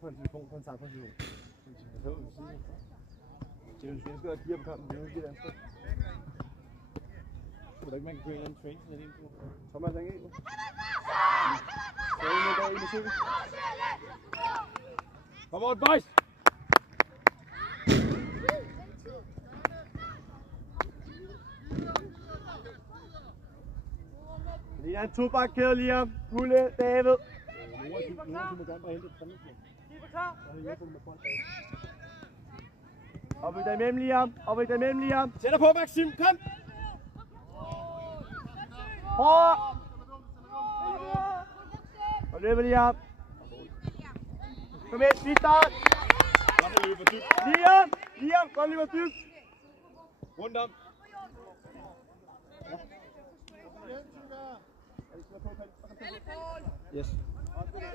På en telefon, på en samfundstelefon. Det er jo svensker, der kigger på kampen, det er jo ikke dansker. Tror du ikke, man kan gå en eller anden train sådan en på? Thomas Lange ind. Så er det noget, der er i musik. Kom on, boys! Det er en tobakkæde, Liam. Hulle, David. Opryk dig imellem, Liam. Opryk dig imellem, Liam. Sætter på, Maxim. Kom! Hård! Og løber, Liam. Kom ind, lige start. Liam! Liam, godt løber dybt. Rundt om. Yes.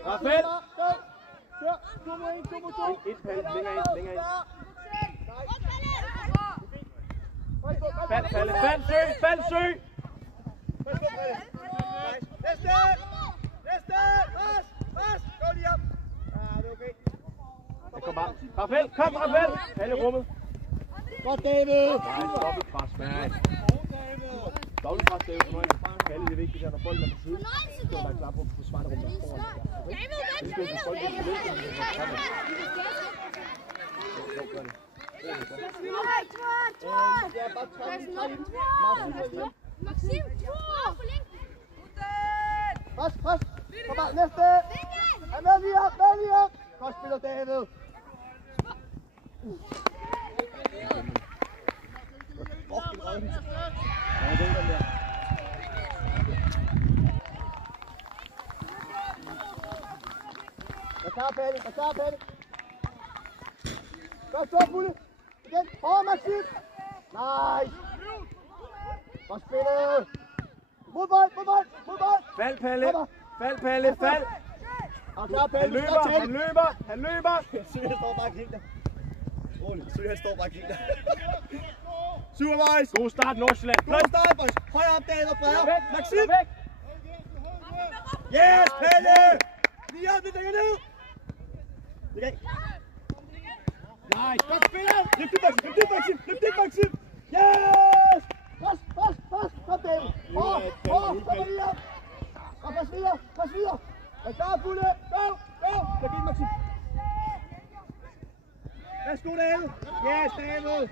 Rafael! Kør! 2 mod 1, 2 mod 2. Et pal, længere ind, længere ind. Fald, Palle, fald, sø, fald, sø! Næste! Næste! Pas! Pas! Gå lige op! Ja, det er okay. Det kom bare. Rafael, kom Rafael! Palle rummet. Godt, David! Nej, dobbeltpres, mand. Dobbeltpres, David, for noget. Palle, det er vigtigt, at når bolden er på siden, så skal man klar på at forsvare det rummet foran. Det skal jo bolden på løsningen. Maxim, pres, pres! Kom bare, næste! Er med lige op, med lige op! Godt spiller, David! Ja, det er den der. Hvad tager Palle? Hvad tager Palle? Godt stå, Bulle! Igen! Hård, Maxim! Nice! Godt spillet! Modbold, modbold, modbold! Fald, Palle! Fald, Palle, fald! Han løber, han løber, han løber! Søge, han står bare og griner. Roligt, Søge, han står bare og griner. Super, boys! God start, Nordsjælland! God start, boys! Højere op, David og Breder! Maxim! Yes, Palle! Lige op, det dækker ned! Okay. Nice, godt spillet! Løb dit, Maxim! Løb dit, Maxim! Løb dit, Maxim! Yes! Pas, pas, pas! Kom, David! Hård, hård! Kom lige op! Og pas videre, pas videre! Er klar, Bulle! Go, go! Der gik Maxim! Værsgo, David! Yes, David!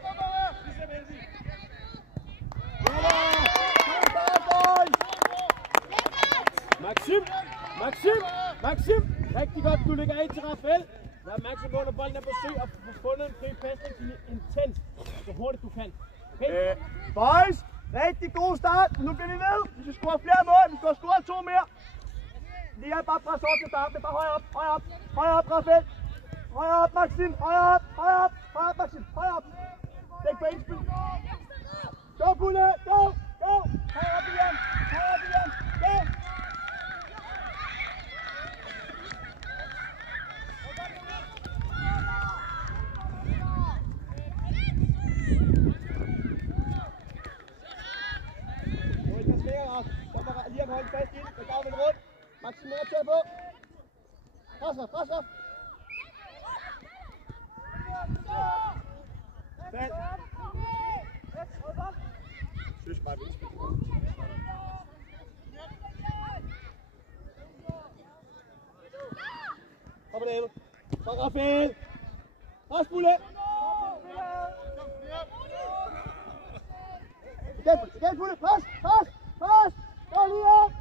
Maxim! Maxim! Maxim! Rigtig godt, du ligger ind til Rafael. Der er Maxim under bolden er på sø og få fundet en fri pasning til intens, så hurtigt du kan. Okay? Boys! Rigtig god start. Nu bliver vi ved. Vi skal score flere mål. Vi skal score 2 mere. Lige er bare pres op til start. Bare højere op, højere op. Højere op, Rafael. Højere op, Maxim. Højere op, højere op. Højere op, Maxim. Højere op. Læg på indspil. Go, Bulle. Go, go. Højere op igen. Højere op igen. Go. Lige at holde fast i den, så går vi rundt. Maxim er tæt på. Pres op, pres op. Fald. Synes bare, vi ikke spiller. Kom på David. Kom Rafael. Pres, Bulle. Igen, Bulle. Pres, pres, pres. Gå lige op!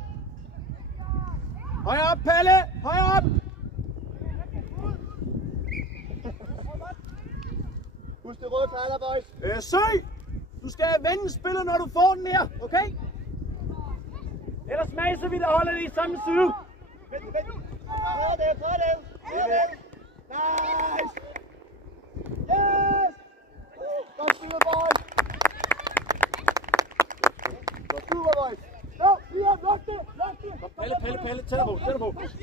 Højere op, Palle! Højere op! Husk det røde tegler, boys. Søg! Du skal vende spillet, når du får den her, okay? Ellers maser vi det og holder det i samme side. Vent. Prøv det. Nice! Yes! Godt styrer, boys! Godt styrer, boys! Jo, Liam, luk det! Palle, tæt på.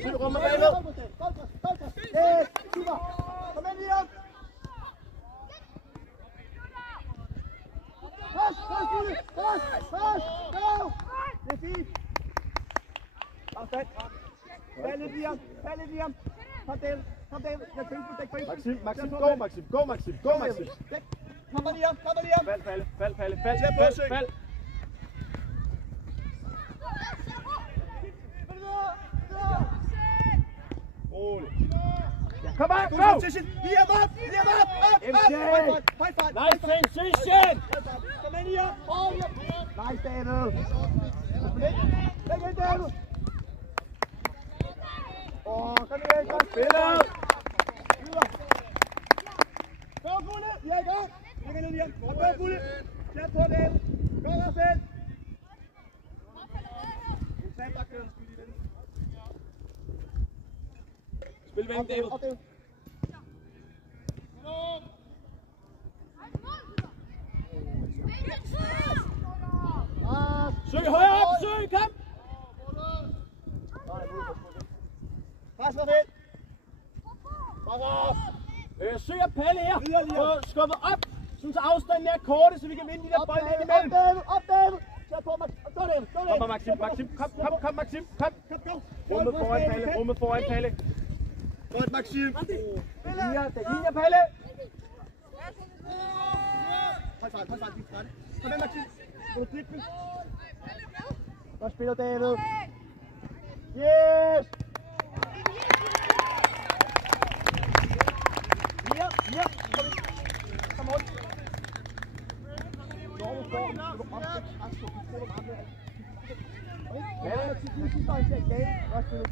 Fyld rummet bagved. Yes, super! Kom ind, Liam! Pas! Go! Det er fint! Afstand! Fald lidt, Liam! Kom David! Dæk på. Maxim, gå Maxim. Kommer Liam! Fald. Rolig. Kom on, go! Liam op! Høj fart! Nice transition! Kom ind, Liam! Nice, David! Læg ind, David! Kom igen, godt spillet! Gå, Fugle! Vi er i gang! Læg ind, Liam! Gå, Fugle! Tæt på, David! Gå, Rafael! Spil væk, David. Søg højere op, kom! Pas, Rafael! Søg og Palle her. Få skubbet op, så afstanden er korte, så vi kan vinde de der bolde ind imellem. Op, David! Tæt på, David! Kom, Maxim, kom! Rummet foran Palle. Godt, Maxim! Linjer, Palle! Hold fart, de er trætte. Kom ind, Maxim! Godt spillet, David! Yes! Ja! Kom on! Når du får den, skal du opsætte Astrup. Du får meget mere. Ja, det er sidste orientering. Godt spillet.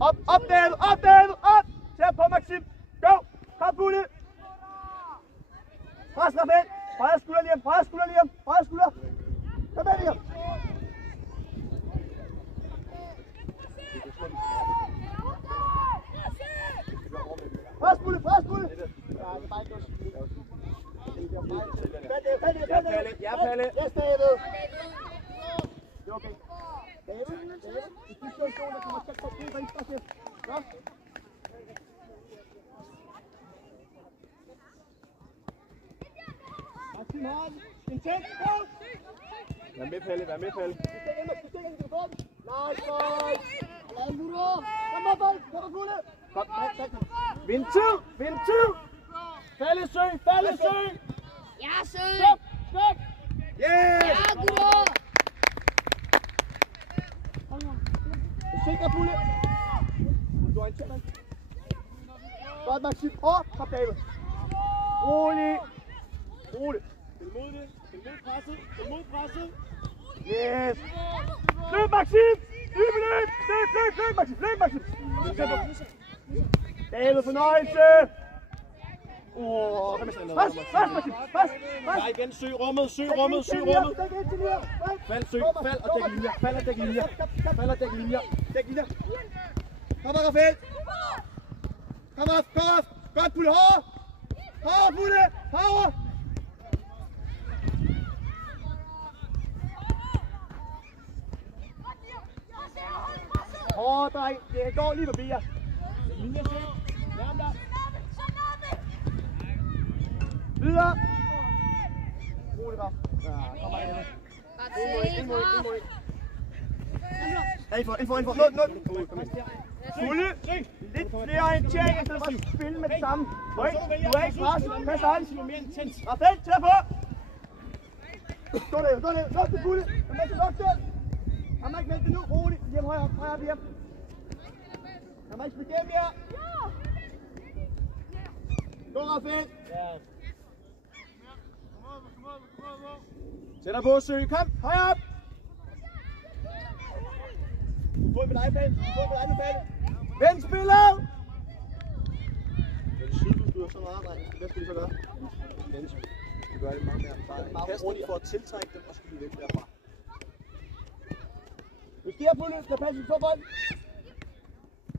Op, David! Tæt på, Maxim! Go! Kom, Fugle! Pres, Rafael! Højre skulder, Liam! Højre skulder! Kom med, Liam! Pres, Fugle! Ja, det er bare ikke noget. Ja, Palle. Yes, David! Det er okay. David, i situationen, der kommer til at komme ud på venstre side. Godt. Maxim har den. Intens, go! Vær med, Palle. Du stikker ind i telefonen. Nice, boys! Lad den Ludo! Kom op, bold! Kom op, Fugle! Kom, tak. Vind tid! Palle søg! Ja, søg! Stop! Yes! Ja, Ludo! Sikker, Fugle! Du orienterer dig. Godt, Maxim. Kom, David. Rolig. Spil mod presset. Yes! Løb, Maxim! Løb, Maxim! David, fornøjelse! Pas, Maxim! Pas! Ja, igen, søg rummet. Fald og dæk linjer. Kom op, Rafael! Kom op! Godt, Fugle, hårdt, Fugle! Hårdt! Dreng, det går lige forbi jer. Linjer søg. Nærm dig. Videre! Rolig, Raf. Ja, kom bare ind. Info. Nå. Fugle! Lidt flere orientering, i stedet for at spille med det samme. Du er ikke presset. Pas an. Rafael, tæt på! Stå der. Luk det, Fugle. Kom med til luk det. Han må ikke vente nu. Roligt. Hjem højre op, hjem. Han må ikke spille gennem jer. Gå, Rafael. Ja. Kom over. Sæt dig på, Sø. Kom, højre op. Få med dig, Palle. Få med dig nu, Palle. Vend spiller. Det er sygt, du har så meget, dreng. Hvad skal vi så gøre? Vi gør det meget mere. Bare hurtigt for at tiltrække dem, og skal vi væk derfra. Nu sker på løs, skal passe på bolden.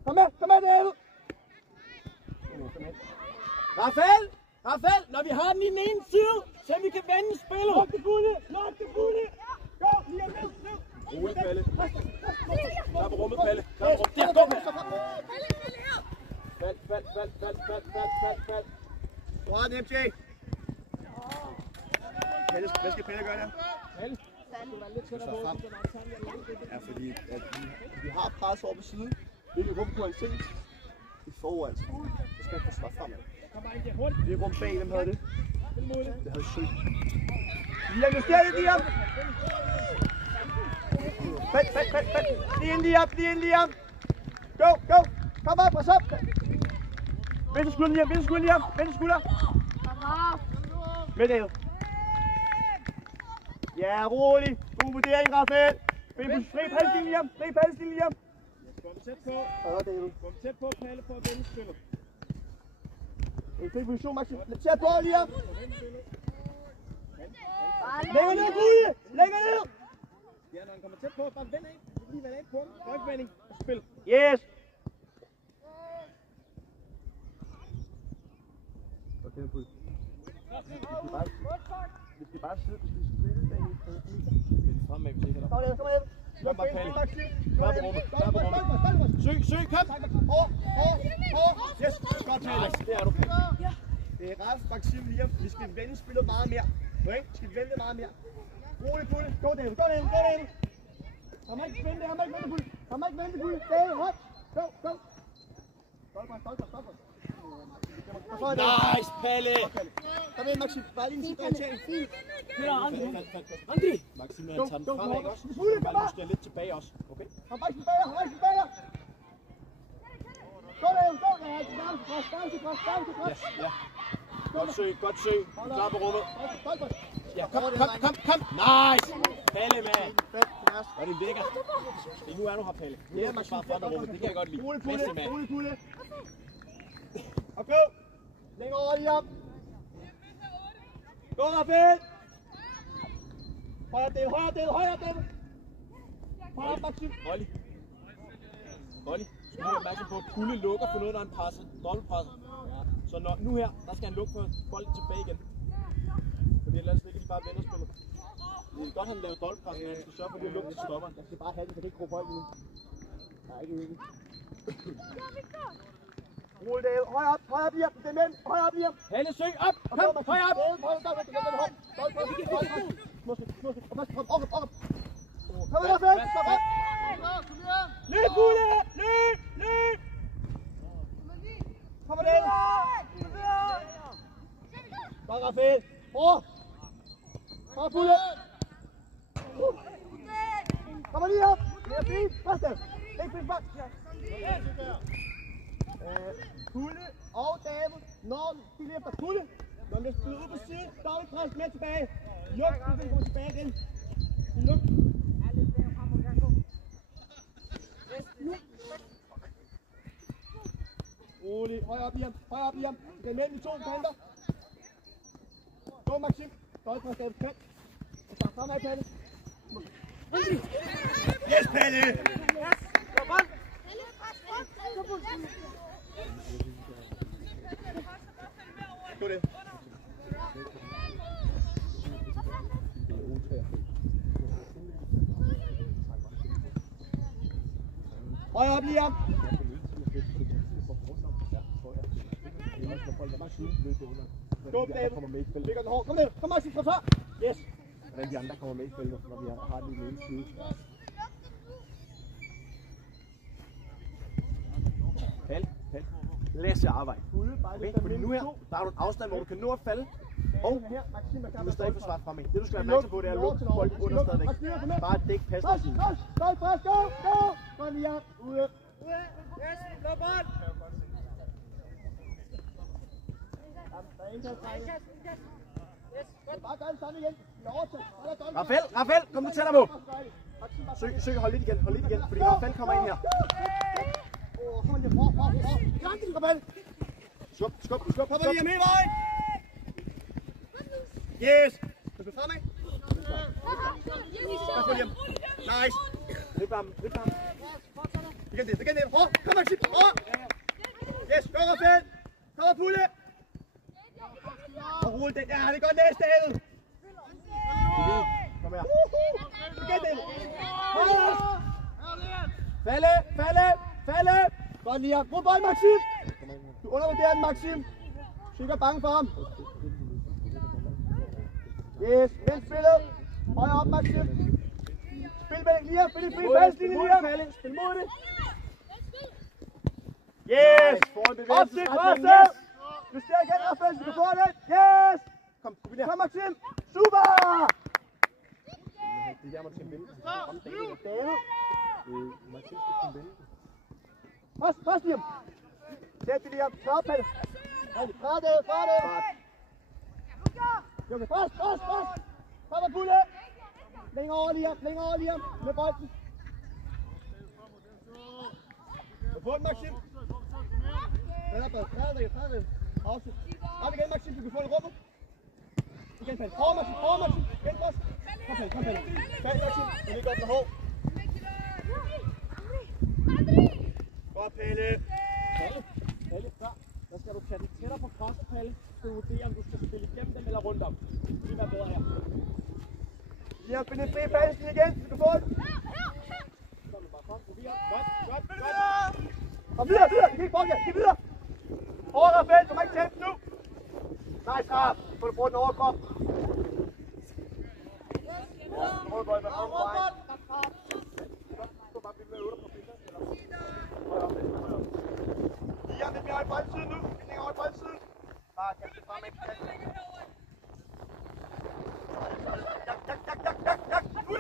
Kom med, David. Rafael, når vi har den i den ene side, så vi kan vende spillet. Luk det fulde. Gå, lige om lidt. Rolig, Palle. Klar på rummet, Palle. Der, gå, Palle. Fald. Bra, nemt, Jay. Hvad skal Palle gøre der? Palle. Ja, fordi at vi har pres over på siden. Hvilket rum kunne han se i foran. Så skal han forsvare fremad. Det rum bag dem havde det. Det havde Sø. Liam, juster det, Liam! Fald! Liam! Go! Kom op, press op! Venstre skulder, Liam! Venstre skulder! Med David. Ja, rolig. God vurdering, Rafael. Fri palstil, Liam. Kom tæt på. David. Kom tæt på, Palle, for at vende spillet. En fri position, Maxim. Tæt på, Liam. Længere ned, Gule! Længere ned! Ja, når han kommer tæt på, bare vend af. Lige vend af på ham. Rygvending og spil. Yes! Okay, Pul. Vi skal bare sidde, hvis vi skal spille bagud. Vend fremad, hvis ikke er der. Kom med. Kom bare, Palle. Klar på rummet. Sø, kom! Yes, godt, Palle. Nice, det er du, Palle. Det er Ralf, Maxim, Liam. Vi skal vende spillet meget mere. Okay? Vi skal vende meget mere. Rolig, Pul. Gå, David. Han må ikke vente, Pul. David, højt. Go. Stop. Nice, Palle! Kom ind, Maxim. Bare lige en sidste orientering. Andi! Maxim, han tager den fremad også. Han justerer lidt tilbage også. Okay? Han Maxim bager. Gå, David. Yes, ja. Godt søg. Klar på rummet. Ja, kom. Nice! Palle, mand! Og det er lækkert. Nu er du her, Palle. Det er bare frem af rummet. Det kan jeg godt lide. Bedste mand. Rolig, Pule. Og gå. Længere over, Liam. Gå, Rafael. Højre del. Højre, Maxim. Olli. Så nu er opmærksom på, at Kulle lukker for noget, der er en presser. Dobbeltpresser. Så nu her, der skal han lukke for bolden tilbage igen. Fordi ellers vil de bare vende spillet. Det er godt, han laver dobbeltpres, men han skal sørge for, at de lukker til stopperen. Jeg skal bare have det, så det ikke råbe bolden nu. Nej, ikke uenig. Rolig, David. Højre op, Liam. Det er mænd. Højre op, Liam. Palle, søg op! Kom, højre op! Kom med, Rafael. Løb, Kulle! Løb! Kom med, David. Godt, Rafael. Kom, Kulle. Kom lige op. Det er fint. Pas dem. Ikke fint bak. Kulle og David, når de lige efter Kulle. Når man spiller ud på siden, dobbeltpres med tilbage. Luk, så kan gå tilbage igen. Luk. Rolig, højre op, Liam. Det er mellem de to kanter. Gå, Maxim. Dobbeltpres, David. Kom. Og start fremad, Palle. Yes, Palle! Kom on! Gå det. Højre op, Liam. Gå, David. Ligger den hård. Kom ned. Kom, Maxim, fra før. Yes. Hvordan de andre kommer med i spillet, når vi har den i den ene side. Palle. Læs jer arbejde. Okay, fordi nu her, der har du en afstand, hvor du kan nå at falde. Og du vil stadig forsvare fremad. Det du skal være opmærksom på, det er at lukke bolden under stadigvæk. Bare at det ikke passer til. Gå, Liam. Ude. Yes, luk bold. Der er en, der er bare gøre det samme igen. Rafael, kom nu tættere på. Søg, hold lidt igen, fordi Rafael kommer ind her. Skub, kom lige med vejen. Yes. Du skal fremad. Nice. Løb ham. Igen det. Kom Maxim. Yes, gå Rafael. Kom og pulle. Og rulle den. Ja, det går næste hælde. Kom her. Igen det. Falde. Godt lige her. God bold, Maxim. Du undervurderer den, Maxim. Du er bange for ham. Yes, vend spillet. Højre op, Maxim. Spil med lige her. Spil i fri fastlinje lige her. Spil mod det. Yes. Op til krosset. Juster igen, Rafael. Du kan få det. Yes. Kom Maxim. Super. Det er her, man skal vinde. Maxim skal kunne vinde. Pas lige ham. Sæt det lige ham. Fra Palle. Fra det. Okay, pas. Kom og pulle. Længere over lige ham. Med bolden. Få den, Maxim. Træd. Afslut. Op igen, Maxim. Du kan få den rummet. Igen, Palle. Hård, Maxim. Igen, boss. Kom, Palle. Fald, Maxim. Jeg vil godt den hård. Godt, Palle. Palle, før. Der skal du tage den tættere på krosset, Palle. Du skal vurdere, om du skal spille igennem dem eller rundt om. Det er bedre her. Lige har spillet fri falsen igen. Du kan få den. Kom bare, probier. Godt. Kom videre. Giv videre. Over, Rafael. Du må ikke tabe nu. Nice, Raf. Få du brugt den overkrop. Målbold med overvej. Du kan bare blive med 8 på bilen. Lige om lidt mere over i boldsiden nu. Vi ligger over i boldsiden. Bare kast det fremad.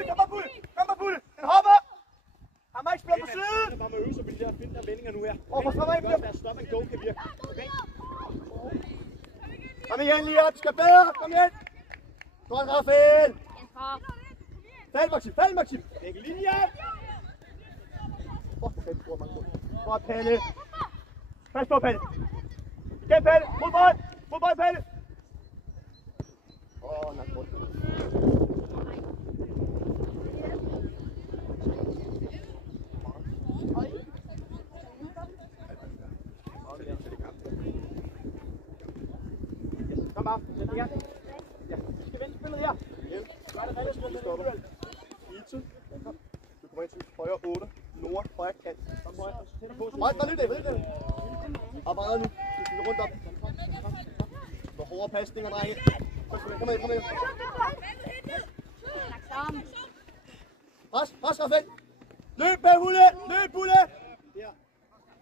Kom bare pulle. Den hopper. Han må ikke spille på siden. Det er bare med øvelser på de der finte vendinger nu her. Hvorfor fremad ikke dem? Stop and go kan virke. Okay. Kom igen lige op. Skal bedre. Kom igen. Godt, Rafael. Fald, Maxim. Læg linje. Godt, Palle. Pas på, Palle. Igen, Palle. Mod bold, Palle. Nej, godt. Kom bare. Sæt igen. Ja, vi skal vende spillet her. Gør det rigtig spillet. Ite. Du kommer ind til højre 8. Nord, højre kant. Kom højre. Bare lyt det. Og bare nu. Du skal rundt op. For hårde pasninger, drenge. Kom med. Pres, Rafael. Løb, Bulle. Der.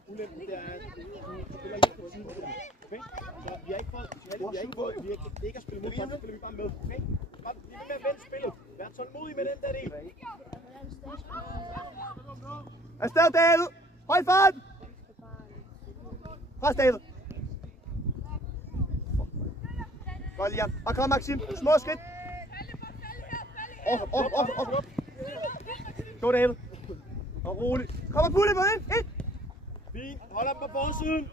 Ulempen der er, at du spiller lidt på siden. Okay? Så vi har ikke fået, vi har ikke at spille mod, så spiller vi bare med. Okay? Bare lige med at vende spillet. Vær tålmodig med den der del. Afsted, David. Høj fart. Pres, David. Godt lige. Og kom, Maxim. Små skridt. Op. Gå, David. Og roligt. Kom og pulle på den. Fint. Hold op på forsiden.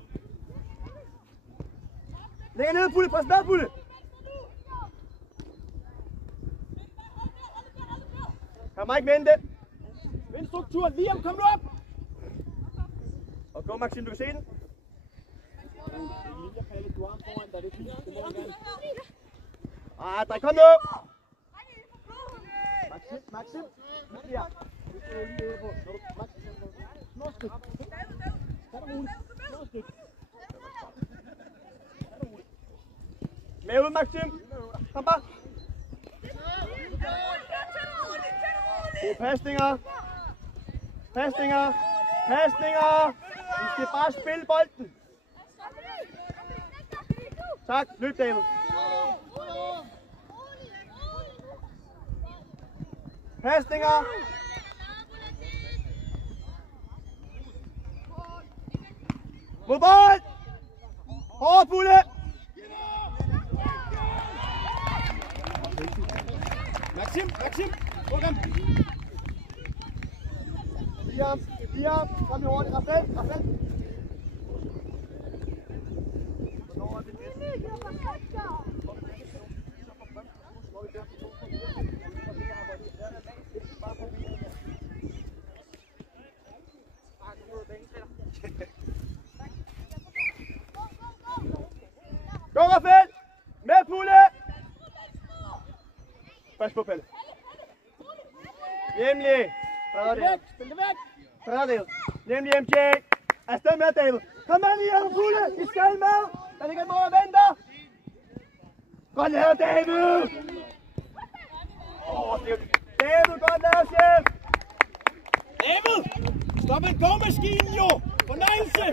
Læg ned, Bulle. Pres ned, Bulle. Han må ikke vente. Vind strukturen. Liam, kom nu op. Og gå, Maxim. Du kan se den. Palle, du har foran dig. Det er fint. Det må du gerne. Drej, kom nu. Maxim. Ja. Du skal jo lige nede på. Maxim. Småstyk. Tag dig roligt. Småstyk. Med ud, Maxim. Kom bare. Gode pasninger. Vi skal bare spille bolden. Tak. Løb, David. Pasninger. Mod bold. Hård, Bulle. Maxim, gå dem. Liam, kom lige hurtigt, Rafael. Hvornår er det næste? Gå, Rafael! Med Pulle! Pas på, Pelle. Nemlig. Spil det væk. Bra, David. Nemlig MJ. Afsted med, David. Kom med lige her, Pulle. I skal med. Der ligger en mål og venter. Godt lavet, David. David, godt lavet, chef. David, stop en gåmaskinen jo. Fornøjelse.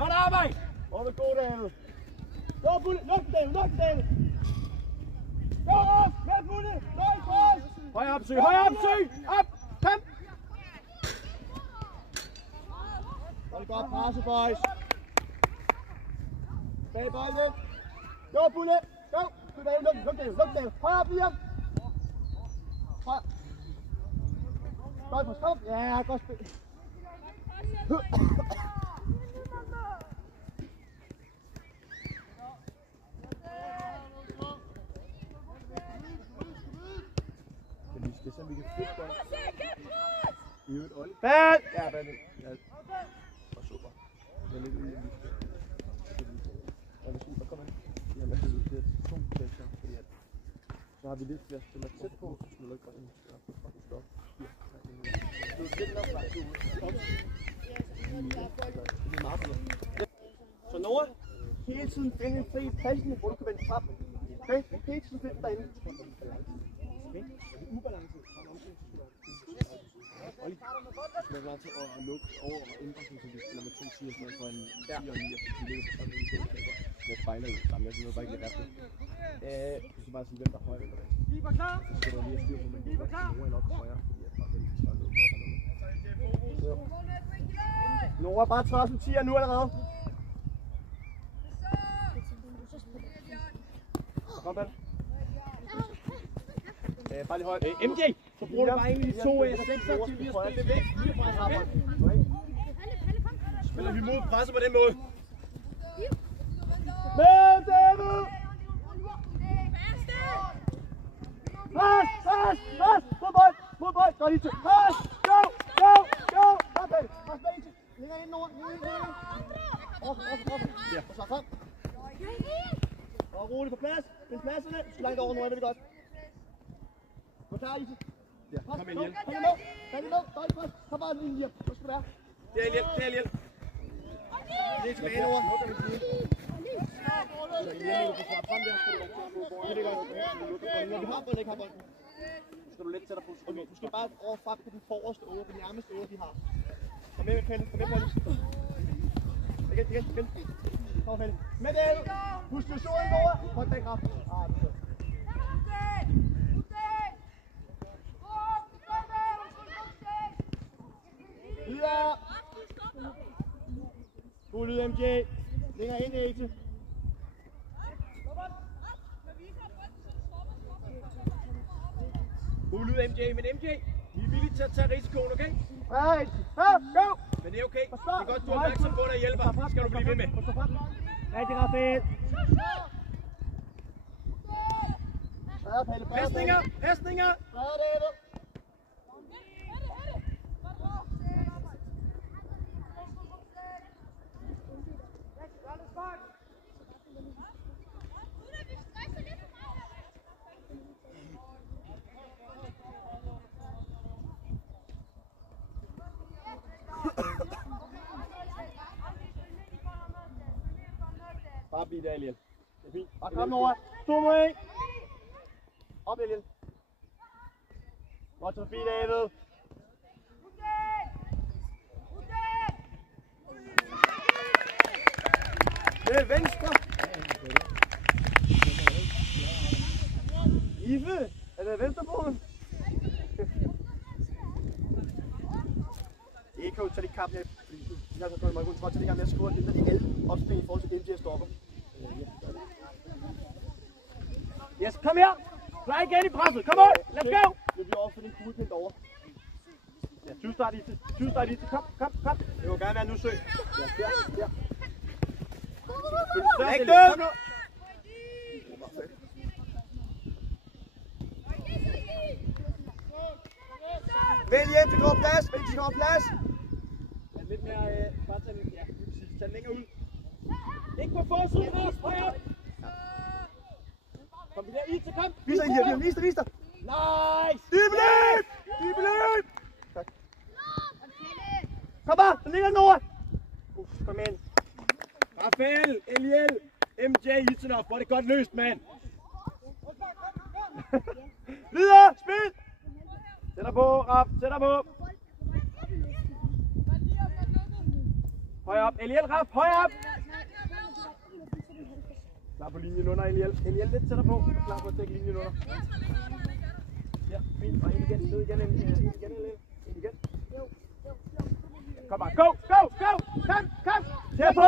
Godt arbejde. Hvor er det god, David. Gå, Pulle. Luk, David. Gå op. Med, Pulle. Løg, cross. Højre opsøg. Op. Kom. Så er det godt presse, boys. Bag bolden. Gå, Pulle. Gå. Luk, David. Højre op, Liam. Højre. Godt på skov. Ja, godt spil. Det er sådan, vi kan flytte bolden. I øvrigt, Olle. Bal! Ja, bal. Ja. Og super. Jeg er lidt ude i den. Og hvis vi bare kommer ind, jeg lader det til 2 pladser, fordi at så har vi lidt flere spillere tæt på, så skulle du ikke bare ind og stoppe. Du er lidt nok vej ud. Det er meget bedre. Så Noah, hele tiden finde en fri passende, hvor du kan vende frem. Okay? Hele tiden finde derinde. Okay? Det er ubalance. Olli, det er til at lukke over og ændre, som vi spiller med 2 sider, sådan for en 10 og 9, fordi det er sådan en del, hvor spejler ud sammen. Jeg ved bare ikke lidt af det. Du skal bare sige, hvem der er højre eller hvad. Så skal du lige have styr på, men du skal bruge en op til højre, fordi jeg bare vælger til at lukke op og ned. Nora bare træder som 10'er nu allerede. Kom, Ben. Bare lige højt. MJ, så bruger du bare egentlig de 2 6'er til lige at spille det væk. Spiller vi mod presset på den måde. Med David! Pas! Mod bold! Godt lige til. Pas! Go! Kom, Ben! Pas med ind til. Længere ind, Nora. Op. Ja. Og så frem. Og roligt på plads. Find pladserne. Du skal langt over, Nora. Jeg ved det godt. Hvor klar, Ise? Ja, kom ind hjælp. Kom med. Dårlig pres. Kom bare lige hjælp. Hvor skal du være? Det er hjælp. Lige tilbage, Nora. Vi har bolden, ikke har bolden. Skal du lidt tættere på. Okay, du skal bare over frem på den forreste øre, den nærmeste øre, vi har. Kom med, Pelle. Igen. Kom, Pelle. Med David. Husk situationen, Nora. Hold bag kraft. Videre. God lyd, MJ. Længere ind, Ete. God lyd, MJ, men MJ, vi er villige til at tage risikoen, okay? Right. Go! Men det er okay. Det er godt, du er opmærksom på, at der hjælper. Det skal du blive ved med. Rigtig, Rafael. Pasninger! Bare bliv der, Eliel. Det er fint. Bare kom, Nora. 2 mod 1. Op, Eliel. Godt så fint, David. Det er venstre. Ife, er det venstre på den? Ikke kan jo tage de kamp her. Jeg har gået mig kun til det gang med at score lidt af de alle opspil i forhold til MJ stopper. Yes, kom her! Klar igen i presset. Kom on, let's go! Det bliver også for din kuglepind derovre. Ja, 20 start Ise. 20 start Ise. Kom. Det må gerne være nu, Sø. Ja, der. Læg dem! Vælg hjem, det går plads. Lidt mere, bare tage den, ja, præcis. Tag den længere ud. Ikke på forsiden, Ras. Høj op. Kom vi der, Ise, kom. Vis dig. Nice. Dybe løb! Tak. Kom bare, den ligger Nora. Kom ind. Rafael, Eliel, MJ, Isenov. Hvor er det godt løst, mand. Videre, spil! Sæt dig på, Raf, Høj op, Eliel, Raf, høj op! Klar på linjen under, Eliel. Eliel, lidt sætter på. Klar på at tække linjen under. Ja, fint. Og ind igen, ned igen, Eliel. Ind igen. Kom bare, go! Kom! Tæt på,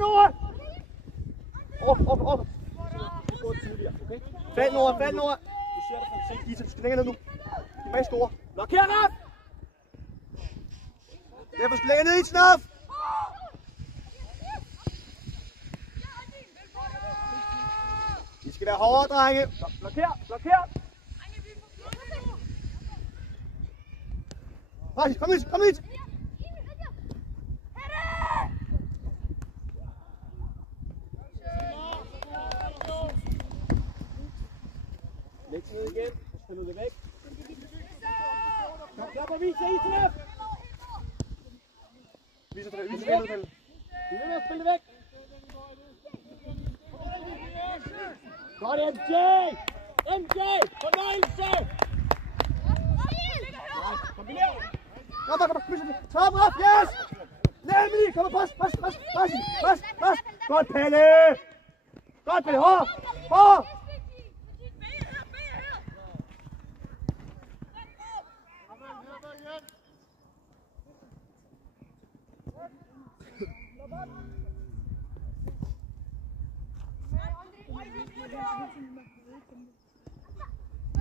Nora! Op! Det går tidligere, okay? Fald, Nora! Du ser det fra en Ise, du skal længere ned nu. De er meget store. Nok her, Raf! Derfor skal længere ned, Isenov! I skal være hårdere, drenge. Blok her! Kom hit! Læg ned igen, og spil det væk. Kom, klap og vis jer, Isenov! Vis dig ned. Vi vil at spille det væk. Godt, MJ! Fornøjelse! Kom vi ned! Top, Raf, yes! Nemlig! Kom og pas! Godt, Pelle! Hård!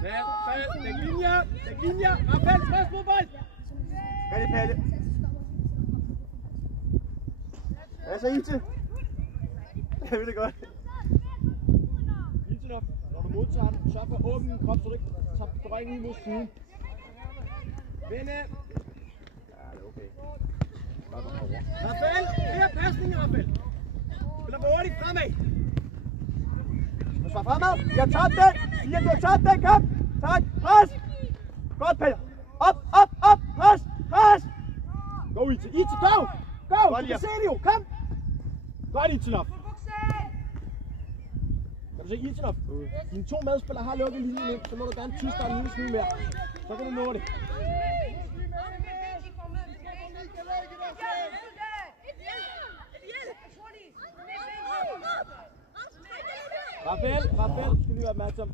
Rafael, læg linjer! Rafael, stress på bold! Gør det, Pelle. Hvad så, Ise? Jeg vil det godt. Isenov, når du modtager den, sørg for at åbne din krop, så du ikke tager drøjen ud mod siden. Vende! Ja, det er okay. Rafael, flere pasninger, Rafael! Spiller hurtigt fremad! Svar fremad! Jeg har tabt den! Du har tabt den! Kom! Tak! Pres! Godt, Pelle! Op! Pres! Go, Ise! Go! Du kan se det jo! Kom! Godt, Isenov! Kan du se Isenov? Dine to medspillere har lukket linjen ind, så må du gerne tyste en lille smule mere. Så kan du nå det. Rafael, du skal lige være opmærksom.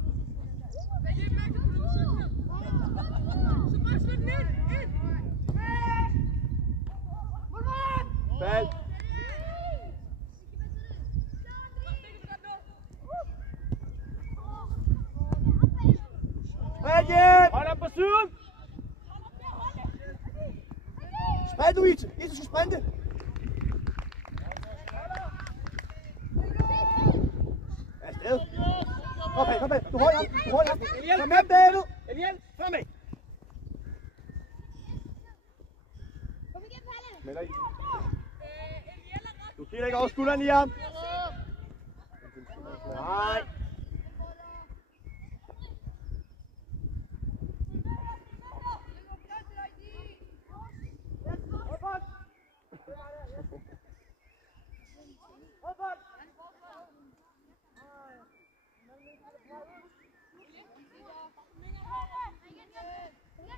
Fald! Hold op på siden! Sprint nu, Ise! Ise skal sprinte! Afsted! Kom, du høj ham! Kom hjem, David! Eliel, fremad! Melder i. Du kigger ikke over skulderen i ham. Nej.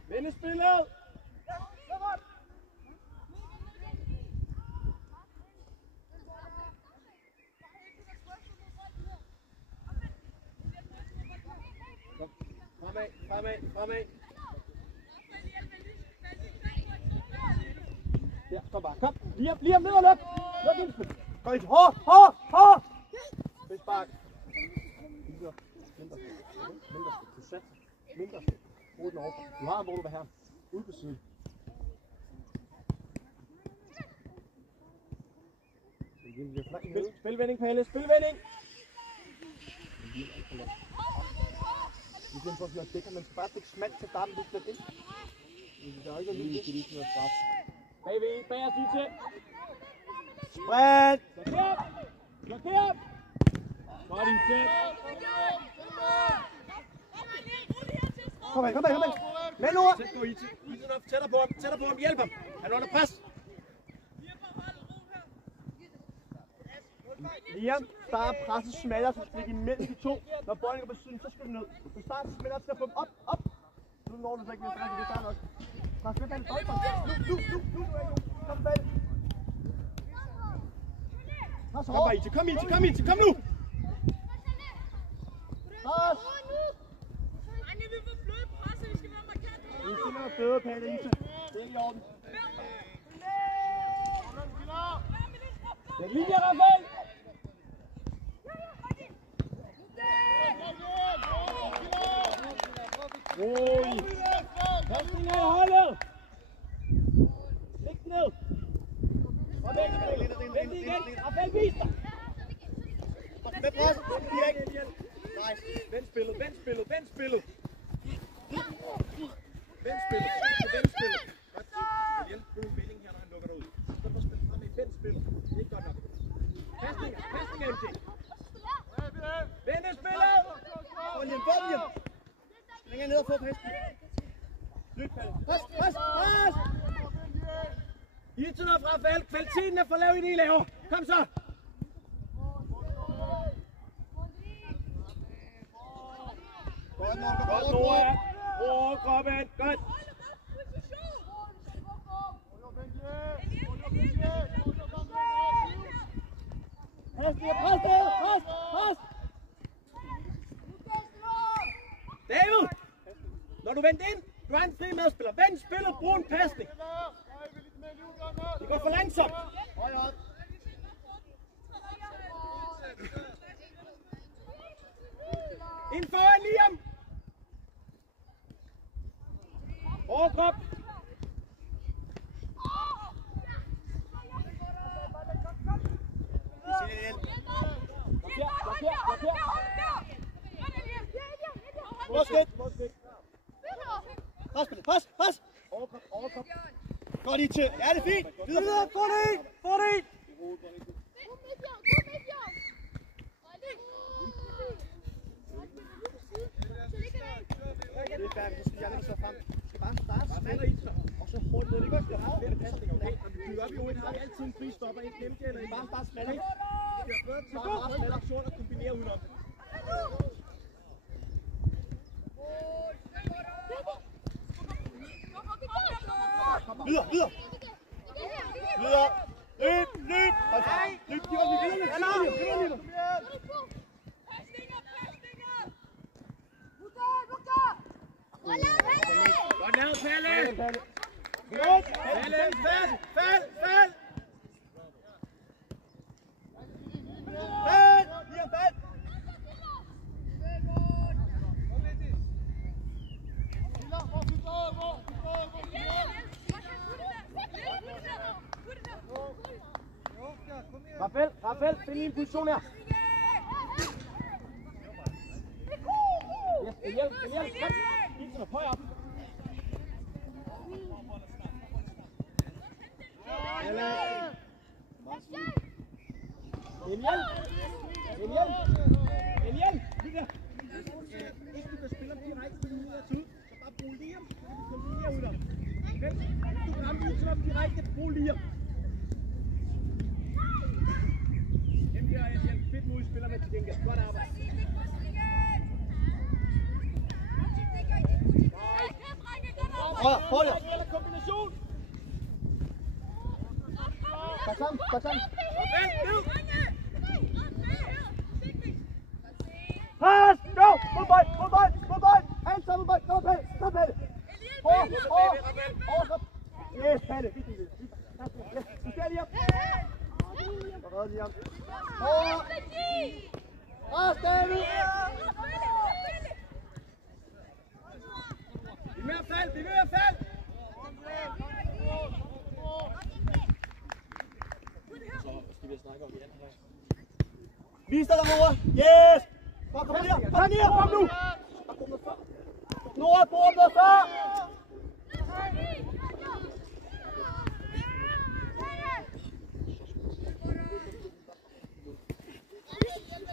Vende spillet! Fremad. Ja, kom bare, kom. Lige om ned og løb. Løb ind. Kom ind. Hård. Spidspark. Mindre skridt. Du satser. Mindre skridt. Brug den over. Du har, hvor du vil have. Ude på siden. Spilvending, Palle. Spilvending. I stedet for at slå dækker, man skal bare stikke smalt til starten, hvis det er ind. Der er ikke noget lige noget straf. Bagved, bagerst lige til. Sprint! Blokeret! Godt i tæt. Kom med. Med nu! Sæt nu Isen op, tættere på ham, hjælp ham. Han er under pres. Liam, start presset smaller, så stikker imellem de to. Når bolden går på siden, så skal du ned. Så start smaller til at få dem op. Nu når du så ikke mere færdig, det er nok. Pres med den bold. Nu. Kom bag. Kom Ise, kom nu! Pres! Vi skal være bedre, Palle, Ise. Det er ikke i orden. Den linje, Rafael! Oi! Pasning af holdet! Læg den ned! Og vent igen! Rafael, vis dig! Med pres! Det bliver ikke. Nice! Vend spillet! Godt spillet! Hjælp på Villing her, når han lukker dig ud. Så får spillet frem i vend spillet. Det er ikke godt nok. Pasninger, MT! Vende spillet! Bolden! Længere ned og få pesten. Lyt, Palle. Pres! Isen og Rafael, kvaliteten er for lav i det, I laver. Kom så! Godt, Nora. Kroppen. Godt. Pas! David! Når du vender ind, du har en fri medspiller. Vend spillet, brug en pasning. Det går for langsomt. Ind foran Liam. Overkrop. Pas! Overkrop. Godt i til. Ja, det er fint. Videre. Få det. Det er færdigt, så skal jeg så frem. Jeg skal bare starte og så hurtigt ned. Det gør jeg har flere pasninger. Okay, og vi bygger op i ON, har vi altid en fri stopper, en nemt eller en bare smaller. Det er bare smaller aktion og kombinere udenom. Videre. Løb. Løb, de var videre. Godt lavet, Palle! Fald! Rafael, find lige en position her. Hjælp. Isen er højere op. Emil! Lyt her. Hvis du kan spille ham direkte på linjen ud, så bare brug Liam. Kombinere ud om. Du kan ramme Isen op direkte, brug Liam. MG og Emil, fedt mod spiller med til gengæld. Godt arbejde. Hold det. Kombination. Pas sammen. Pas! Go! Mod bold! Alt sammen bold! Kom, Palle! Overkrop! Yes, Palle! Yes, du skal lige op! Godt, Liam! Pas, David! mere fald, det er mere fald! Så skal vi snakke om det andet her. Vis dig derovre! Yes! Kom her! Kom her! Kom nu! Nora, bord med før!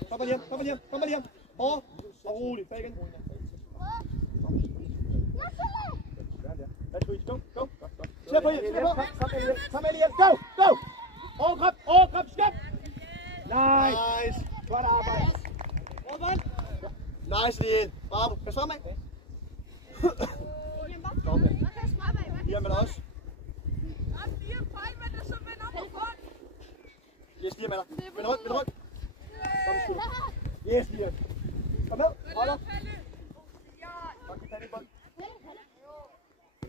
Kom med hjem! Og roligt, bag igen. Go! Slip på hjem, kom Eliel, go! Overkrop, skab! Nice! Godt arbejde! Nice, Eliel. Bravo. Pas fremad. Lige med dig også. Yes, lige med dig. Vend rundt. Kom, skud. Yes, lige. Kom med. Hold op. Godt, kan tage det bold.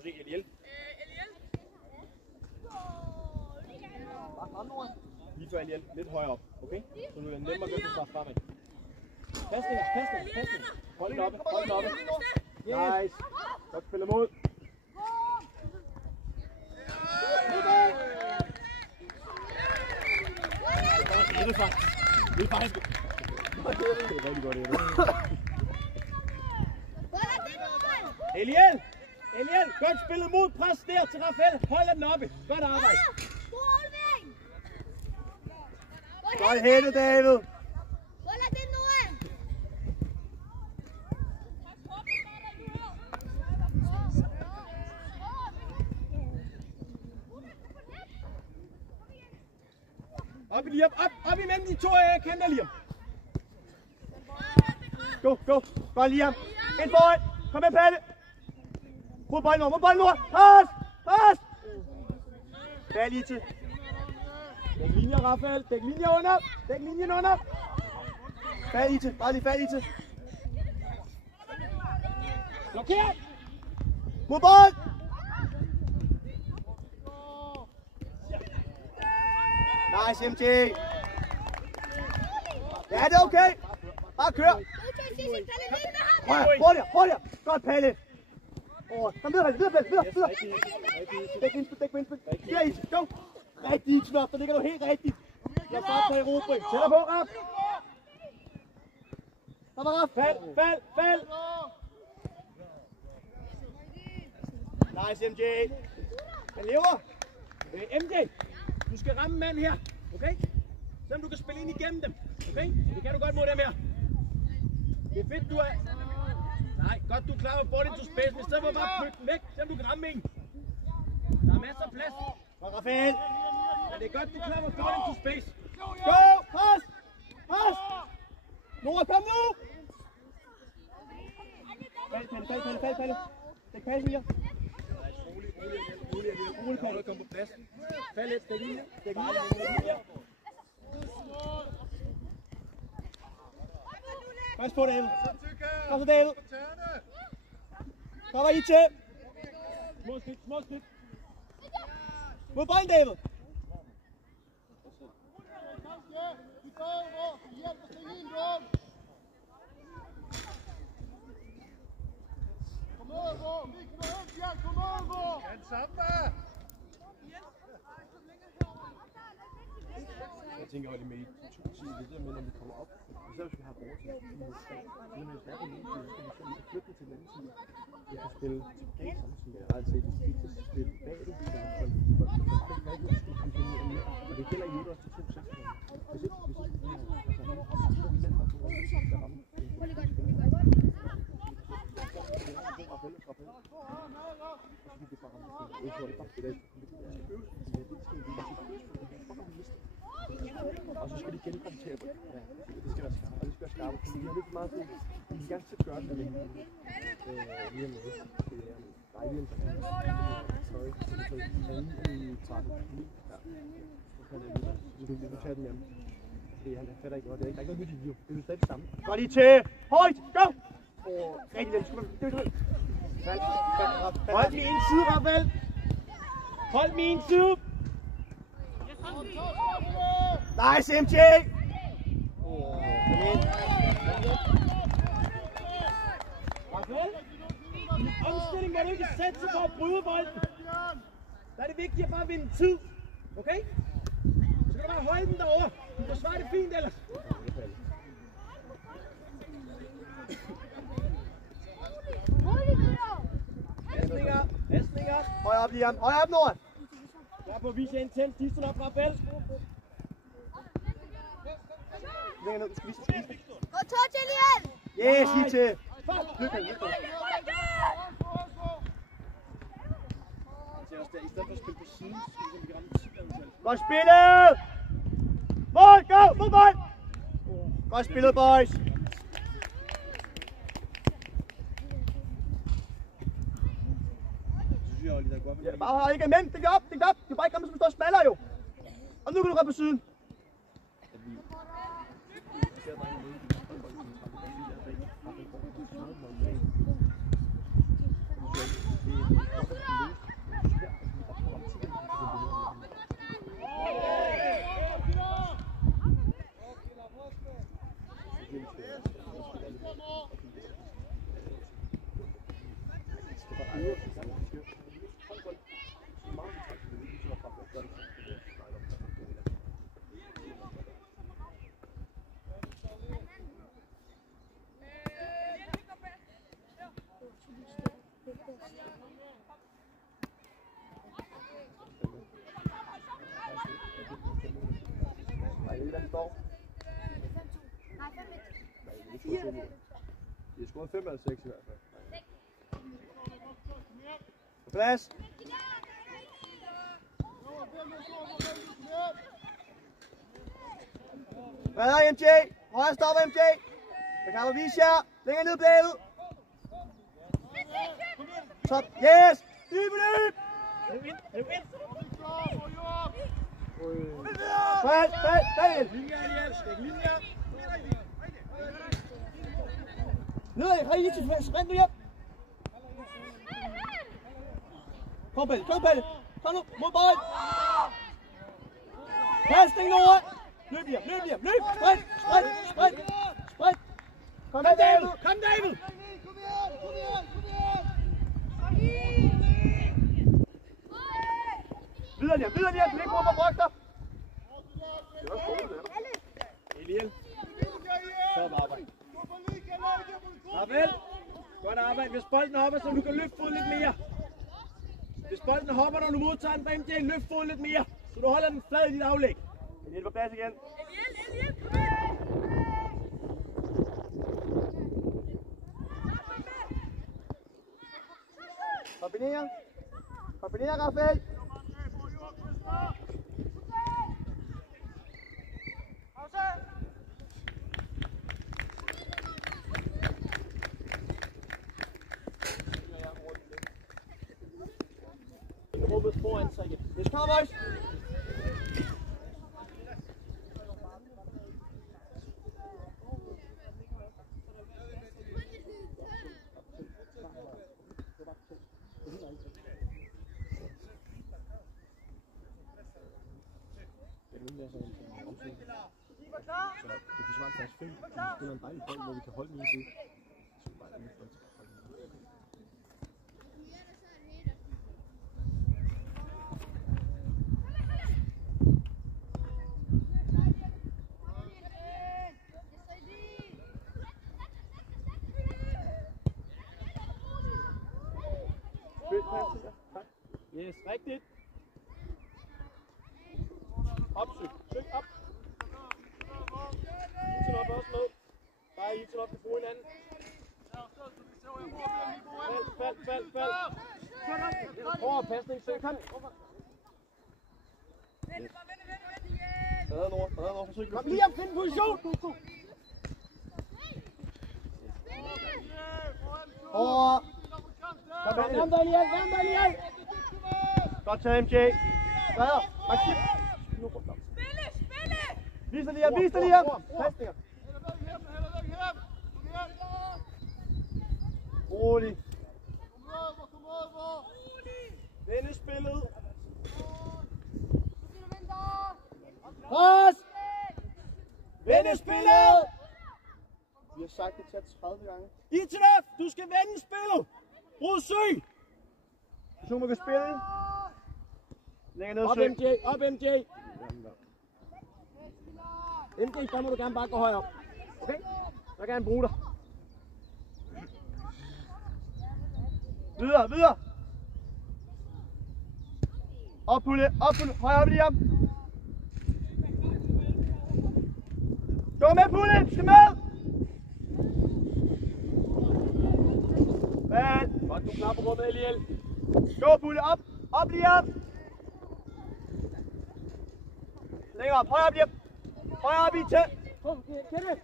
Se, Eliel. Bare frem, Nora. Lige før Eliel. Lidt højere op, okay? Så nu er det nemmere at gå til start fremad. Pasning. Hold den oppe. Nice. Godt spiller mod. Det er faktisk. Det er rigtig godt, det. Eliel, godt spillet mod pres der til Rafael. Hold den oppe. Godt arbejde. Godt hættet, David. Op i Liam, op imellem de to kanter, Liam. Go. Godt, Liam. Ind foran. Kom med, Palle. Mod bolden, Nora. Pas. Bag lige til. Dæk linjer, Rafael. Dæk linjen under. Bag lige til. Bare lige bag lige til. Blokér. Mod bold. Nice, MJ. Ja, det er okay. Bare kør. Hurtigere. Godt, Palle. Kom videre. Dæk vindspil. Der is. Go. Rigtig flot. Der ligger du helt rigtigt. Jeg er bare på erobring. Tæller på, Raf. Kom, Raf. Fald. Nice, MJ. Han lever. MJ, du skal ramme mand her, okay? Så du kan spille ind igennem dem, okay? Det kan du godt mod dem her. Det er fedt, du er... Nej, godt du er klar på ball into space, men i stedet for bare at plukke den væk, så du kan ramme en. Der er masser af plads. Og Rafael. Men det er godt, du er klar på ball into space. Go! Pas! Nora, kom nu! Palle. Dæk passen her. Rolig, Palle. Kom på plads. Fald lidt, dæk linje. Pas på, David. Kom så, David. Kommer I til. Små skridt. Mod bolden, David. Jeg tænker også med i 2010, det der med, når vi kommer op, så skal vi have råd til at flytte til den anden side. Jeg kan spille tilbage samtidig. Jeg har altid spille bag det, og det gælder i også til 2-6. Og så skal de genkomme til at det skal være skarpt, og det skal være skarpt, fordi vi har lidt meget sådan, vi kan gerne selv gøre det, lige om noget. Det er dejligt, sorry, så i 13. Ja, så kan det lige, du kan tage den med ham. Fordi han fatter ikke noget, det er ikke noget nyt i video, det er jo stadig det samme. Godt lige til. Højt, go! Rigtig nemt, hold min side, Rafael! Hold min side! Nice, MJ! Rafael, omstil opstilling, hvor du ikke sætter sig for at bryde bolden. Der er det vigtigt at bare vinde tid. Okay? Så kan du bare holde den derovre. Du forsvarer det fint ellers. Pasninger. Højere op, Liam. Højere op, Nord. Der på at vise intens. Disten op, Rafael. Længere ned, du skal vise. Og tog til Liam! Yes, lige til. Lykke. I stedet for at spille på siden, så skal vi ramme 10 antal. Godt spillet! Mål, go! Fodbold! Godt spillet, boys! Ja, bare hold ikke mænd, det op! Du kan bare ikke komme, som står smaller jo! Og nu kan du gå på siden. De har scoret 5 eller 6 i hvert fald. På plads. Bredere MJ. Højre stopper MJ. Der kan man vise jer. Længere ned bagud. Top. Yes. Dybe løb. Fald. Ned, har I til sprint nu hjem? Kom Pelle. Kom nu, mod bolden. Pasning Nora. Løb hjem. Sprint. Kom David. Videre Liam. Du er ikke på brugter. Eliel. Top arbejde. Rafael. Godt arbejde. Hvis bolden hopper, så du kan løfte foden lidt mere. Hvis bolden hopper, når du modtager den på MJ, løft foden lidt mere. Så du holder den flad i dit aflæg. Eliel på plads igen. Kombinere, Rafael. Rummet foran sig igen. Yes, come on, boys. Så det forsvarer faktisk 5. Vi spiller en dejlig bold, hvor vi kan holde den i det. Så bare den efter til at holde den. Yes, rigtigt. Søg op. Hilsen op også med. Bare hilsen op, vi bruger hinanden. Fald. Over pasning, søg. Kom. Bredere Nord. Forsøg. Kom lige op, find position. Over. Kom der lige. Godt taget, MJ. Bredere. Maxim. Vis dig lige. Pasninger. Rolig. Vende spillet. Pres! Vende spillet. Vi har sagt det til 30 gange. Itinov, du skal vende spillet. Brud Sø! Så må vi spille. Længere ned, Op Sø. MJ, op MJ! MJ, der må du gerne bare gå højere op. Okay? Så kan han bruge dig. Videre, videre. Op, Pulle, højere op, Liam. Gå med, Pulle, skal med. Vand. Godt, du knapper rummet, Eliel. Gå, Pulle, op, Liam. Længere op, højere op, Liam. Højere op, Ita. Kom, Kenneth.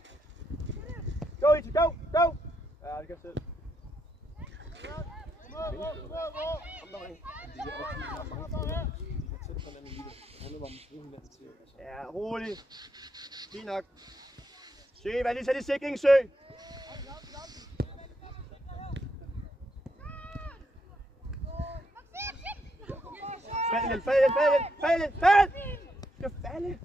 Go, Ita, go. Ja, det kan jeg selv. Ja, rolig. Fint nok. Sø, vær lige så i sikring, Sø. Fald! Skal falde.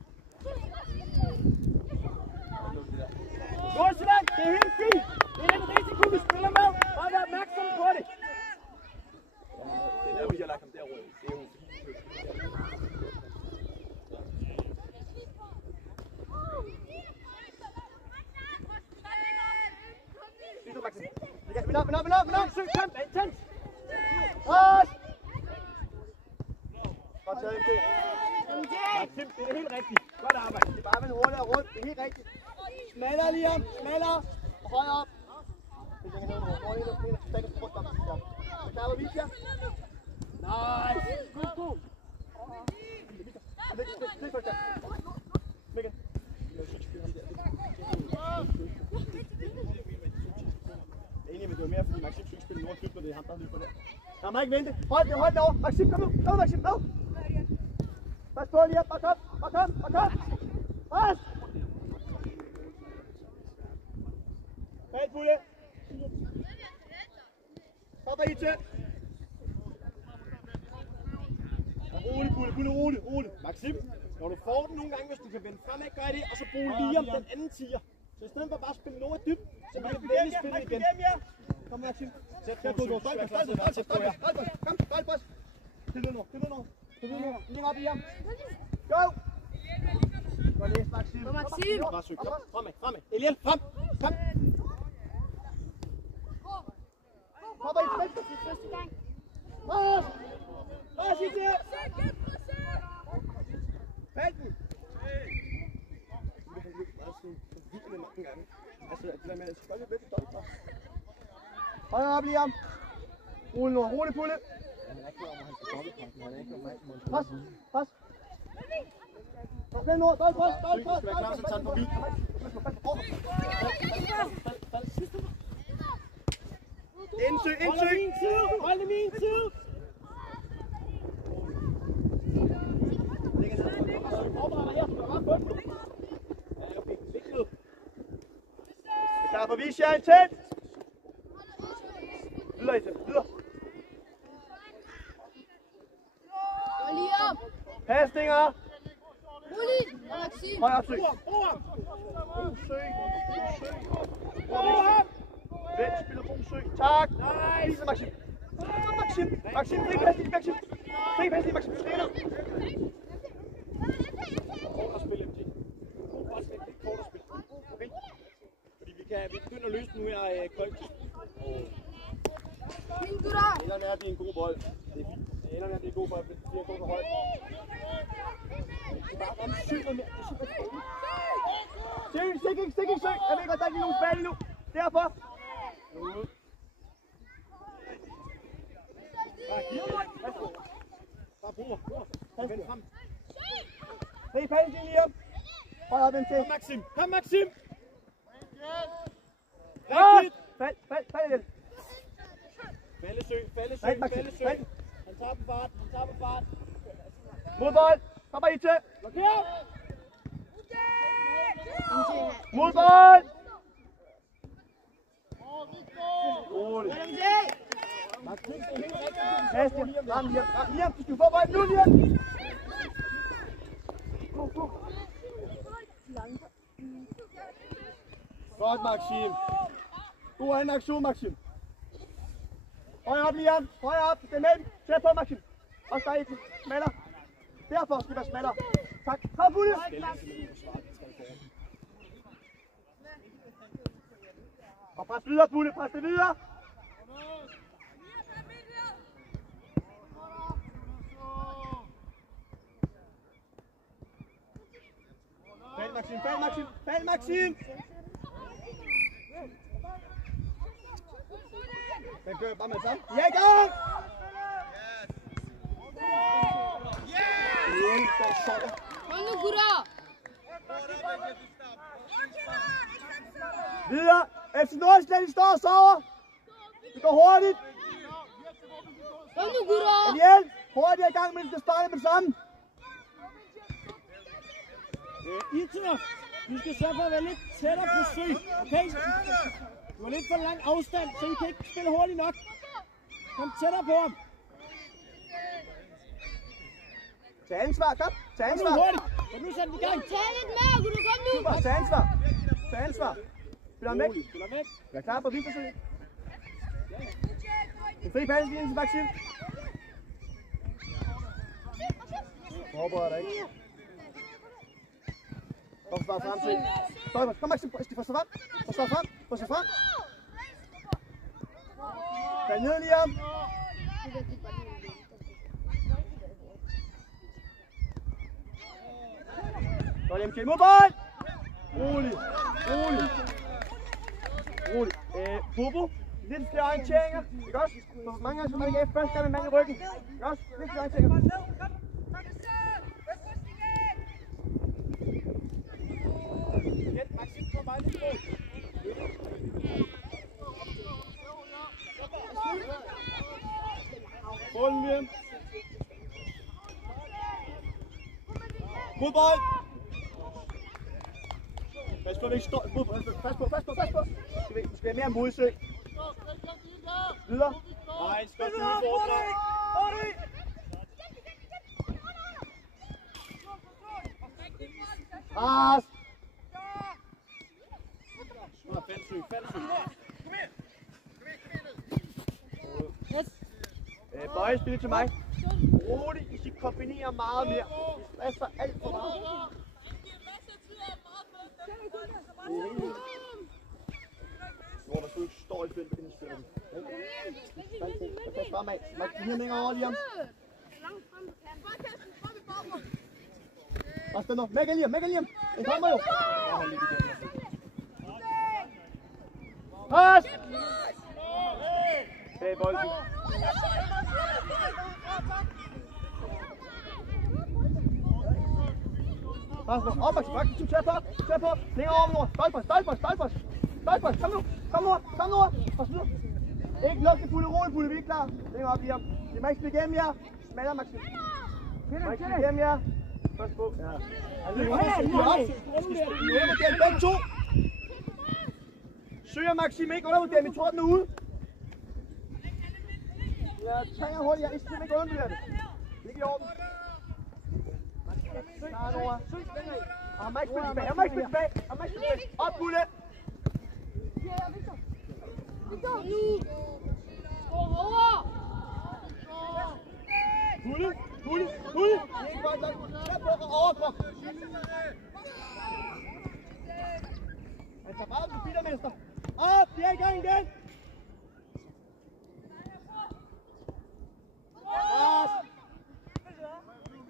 Nordsjælland, det er helt fint. Det er en risiko, du spiller med. Bare vær opmærksom på det. Det er der, vi har lagt ham derovre. Det er jo Men op! Søg, kom, intens. Pas! Godt taget, MJ. Maxim, det er helt rigtigt. Godt arbejde. Det er bare, man hurtigere rundt. Det er helt rigtigt. Smallere, Liam. Smallere. Og højere op. Det er længere ned. Hurtigere ned. Stakker sig rundt op. Så klar var Vika. Nice. God. Læg først der. Mikkel. Jeg er enig med, det var mere, fordi Maxim skulle spille Nord når det er ham, der løber der. Der må ikke vente. Hold det over. Maxim, kom nu. Kom, Maxim. Med. Pas på, Liam. Bare kom. Pas! Fald, Pulle. Hopper I til. Rolig. Maxim, når du får den nogle gange, hvis du kan vende fremad, gør det, og så brug Liam den anden tier. Så i stedet for bare at spille noget dybt, så man kan vende spillet igen. Kom, Maxim. Sæt på, Søg. Kom, bold. Det er nu. Længere op, Liam. Go! Godt læst, Maxim. Bare Søg, kom. Fremad. Eliel, frem. Kom. Hopper I til venstre. Pas I til. Fald den. Højere op, Liam. Rolig, Pulle. Pas. Kom nu, dold. Indsøg. Hold det min tid. Klar for Visja, intens. Videre. Liam. Pasninger. Rolig. Maxim. Høj opsøg. Vent, spiller Brosø. Tak. Nice, Maxim. Maxim, fri pas lige, Maxim. Træner. Kort at spille, MJ. Kort at spille. Okay? Fordi vi begynder at løse den nu her kollektivt. Fint, gutter. Enderne er, det er en god bold. Det er fint. Enderne er, det er en god bold, men det er gået for højt. Det er bare ramme Sø noget mere. Det er super fint. Stik ikke, Sø. Jeg ved godt, der er ikke nogen færdig nu. Derfor. Bare bruger. Vend frem. Fri pas, Liam. Høj op, den til. Kom, Maxim. Rigtigt. Fald. Fællesø. Han tager på fart. Modbold. Kommer I til. Blokér. Modbold. Rolig. Maxim, det er helt rigtigt. Pas, Liam. Du skal få bolden nu, Liam. Go. Godt, Maxim. God anden aktion, Maxim. Højere op, Liam. Højere op. Den med. Tæt på, Maxim. Også der er et smaller. Derfor skal det være smallere. Tak. Kom, Bulle. Og pres videre, Bulle. Pres det videre. Fald, Maxim. Fald, Maxim. Fald, Maxim. Den kører bare med det samme. Ja, i gang! Kom nu, gutter! Videre! FC Nordsjælland, de står og sover! Det går hurtigt! Kom nu, gutter! Daniel! Hurtigt i gang, men det starter med det samme! Itner, du skal sørge for at være lidt tættere på Sø, okay? Du har lidt for lang afstand, så I kan ikke spille hurtigt nok. Kom tættere på ham. Tag ansvar, kom! Tag ansvar! Kom nu hurtigt! Kom nu sæt i gang! Tag lidt mere, gutter, kom nu! Super, tag ansvar! Tag ansvar! Spil ham væk! Spil ham væk! Vær klar på vildforsøg! En fri passning til Maxim! Forbereder dig ikke. Kom så bare frem til. Kom Maxim, få sig frem. Få sig frem. Få sig frem. Fald ned, Liam. Godt, Liam, kæld mod bold. Rolig. Rolig. Rolig. Bobo. Lidt flere orienteringer. Ikke også? Så mange gange skal man ikke af. Først skal man mand i ryggen. Ikke også? Lidt flere orienteringer. Maxim, kom bare lidt på. Bolden, William. Mod bold. Pas på, vi ikke står. Pas på. Du skal have mere modsøg. Videre. Nej, skal du udfordre. Ras. Fældsøg. Bøje, spil til mig. Roligt, I skal kombinere meget mere. I stresser alt for meget. Hvor der ikke står i feltet, inden I spiller den. Pas fremad. Man kan lige længere over, Liam. Også den nu. Mæk Liam. Den kommer jo. Pas! Bag bolden. Pas nu. Op, Maxim. Tag på. Længere over nu. Stolpers. Kom nu. Pas videre. Ikke luk det fulde roligt, Bulle. Vi er klar. Længere op, Liam. Det må ikke spille igennem jer. Smaller, Maxim. Må ikke spille igennem jer. Pas på. Ja. I undervurdere begge to. Søger Maxim ikke undervurdere, vi tror den er ude. Ja, trænger hurtigt, jeg skal ikke undervurdere det. Det er ikke i orden. Snart over. Han må ikke spille tilbage. Op, Bulle. Kom nu! Gå over! Bulle. Ikke godt nok. Tag på og overkrop. Han tager bare på bildermester. Op, de er i gang igen.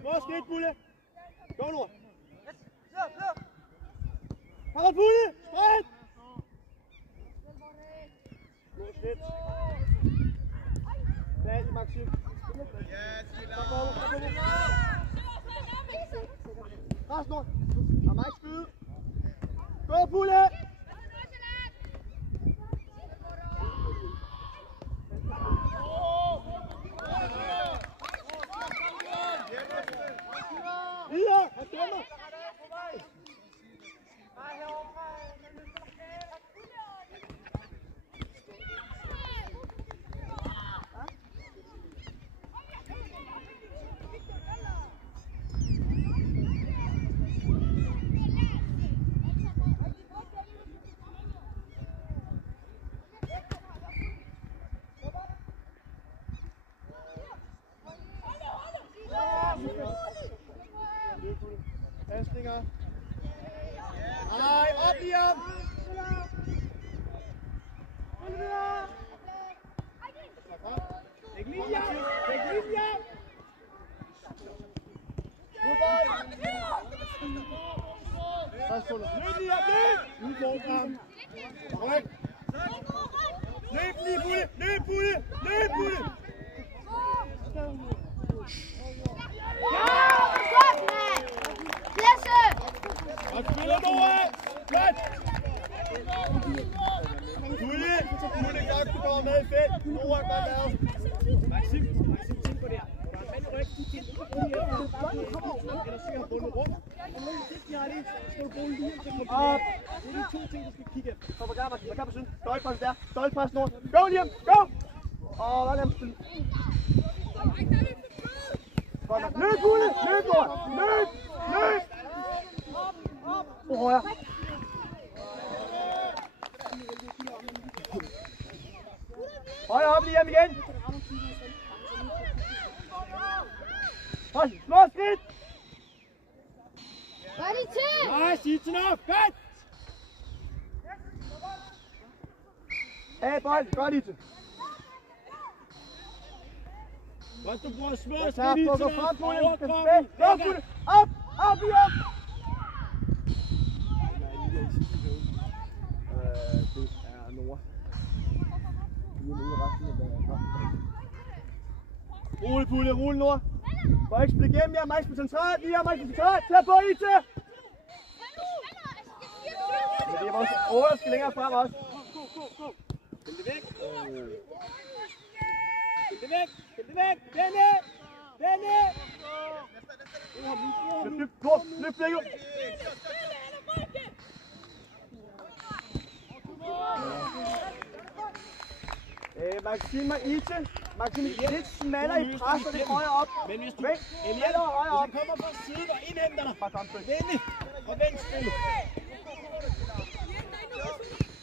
Hvor skidt, Bulle. Gå nu. Kom, Bulle. Spred. Hvor skidt. Færdig, Maxim. Ras nu. Har mig ikke skyde. Gå, Bulle. Videre. Han stemmer. Pasninger. Nej, op i ham! Læg linjer! Læg linjer! Løb lige op, løb! Udfordrer. Ryk! Løb lige, Bulle! Løb, Bulle! Løb, Bulle! Ja! Godt, mand! Lasse! Godt spiller, Nora! Godt! Bulle! Bulle, godt, du kommer med i felt. Nora, godt lavet. Maxim, tænk på det her. Der er en mand i ryggen, de kan eller søger ham bundet rundt. Og når du sidst, de har det, så skal du bruge lige til at komme op. Det er de to ting, du skal kigge efter. Kom på gang, Maxim. Hvad kan du synes? Støjpres der. Støjpres, Nora. Go, Liam! Go! Åh, hvad er det? Løb, Bulle! Løb, Nora! Løb! Løb! På højre. Højre op, Liam igen! Slå skridt! Gør det til! Nice, Ethan op! Godt! Hey, bold! Godt, Ethan! Godt, du bruger små Jeg skridt, tager på, gå Ethan frem, op! Bulle! Over Skal kroppen! tilbage! Gå, Bulle! Op! Op, Liam! Det er Nora. Vi er nede i resten af kampen. Rulle, Bulle! Rulle, Nora! Må ikke spille igennem jer! Max på centralt! Lige her, Max på centralt! Tag på, Ethan! Men det er vores 8 skal længere frem også. Spil det væk! Spil det væk! Spil det væk! Vende! Vende! Løb, Nora! Løb, Blikket! Maxim og Ite. Maxim lidt smallere i pres, og lidt højere op. Men hvis du, Væk. Eliel, Højere op. hvis han kommer fra siden og indhenter dig, Bare kom, Blikket. vende og vend stille.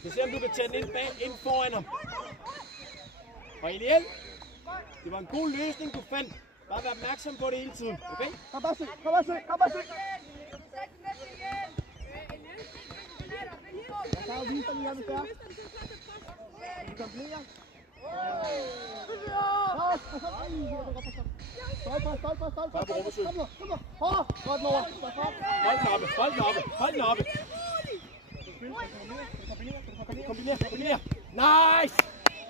Så se om du kan tage den ind foran ham. Og Eliel, det var en god løsning, du fandt. Bare vær opmærksom på det hele tiden, okay? Kom bare se, kom bare se, kom bare se. Jeg kan jo vise dig, hvis det er. Du kan blive. Stolper. Kom nu. Godt, Nora. Hold den oppe. Kombiner. Nice!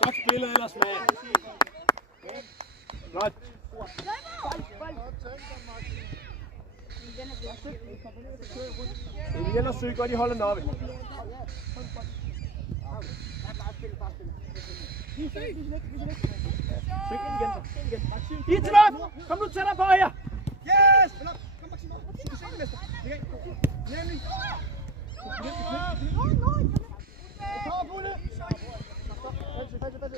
Godt spillet ellers, mand. Godt. Eliel og Søg, godt I holder den oppe. Søg ind igen. Ethan op! Kom nu tættere på her! Yes! Kom Maxim op. Du ser det, mester. Nemlig. Kom, Bulle! Fast.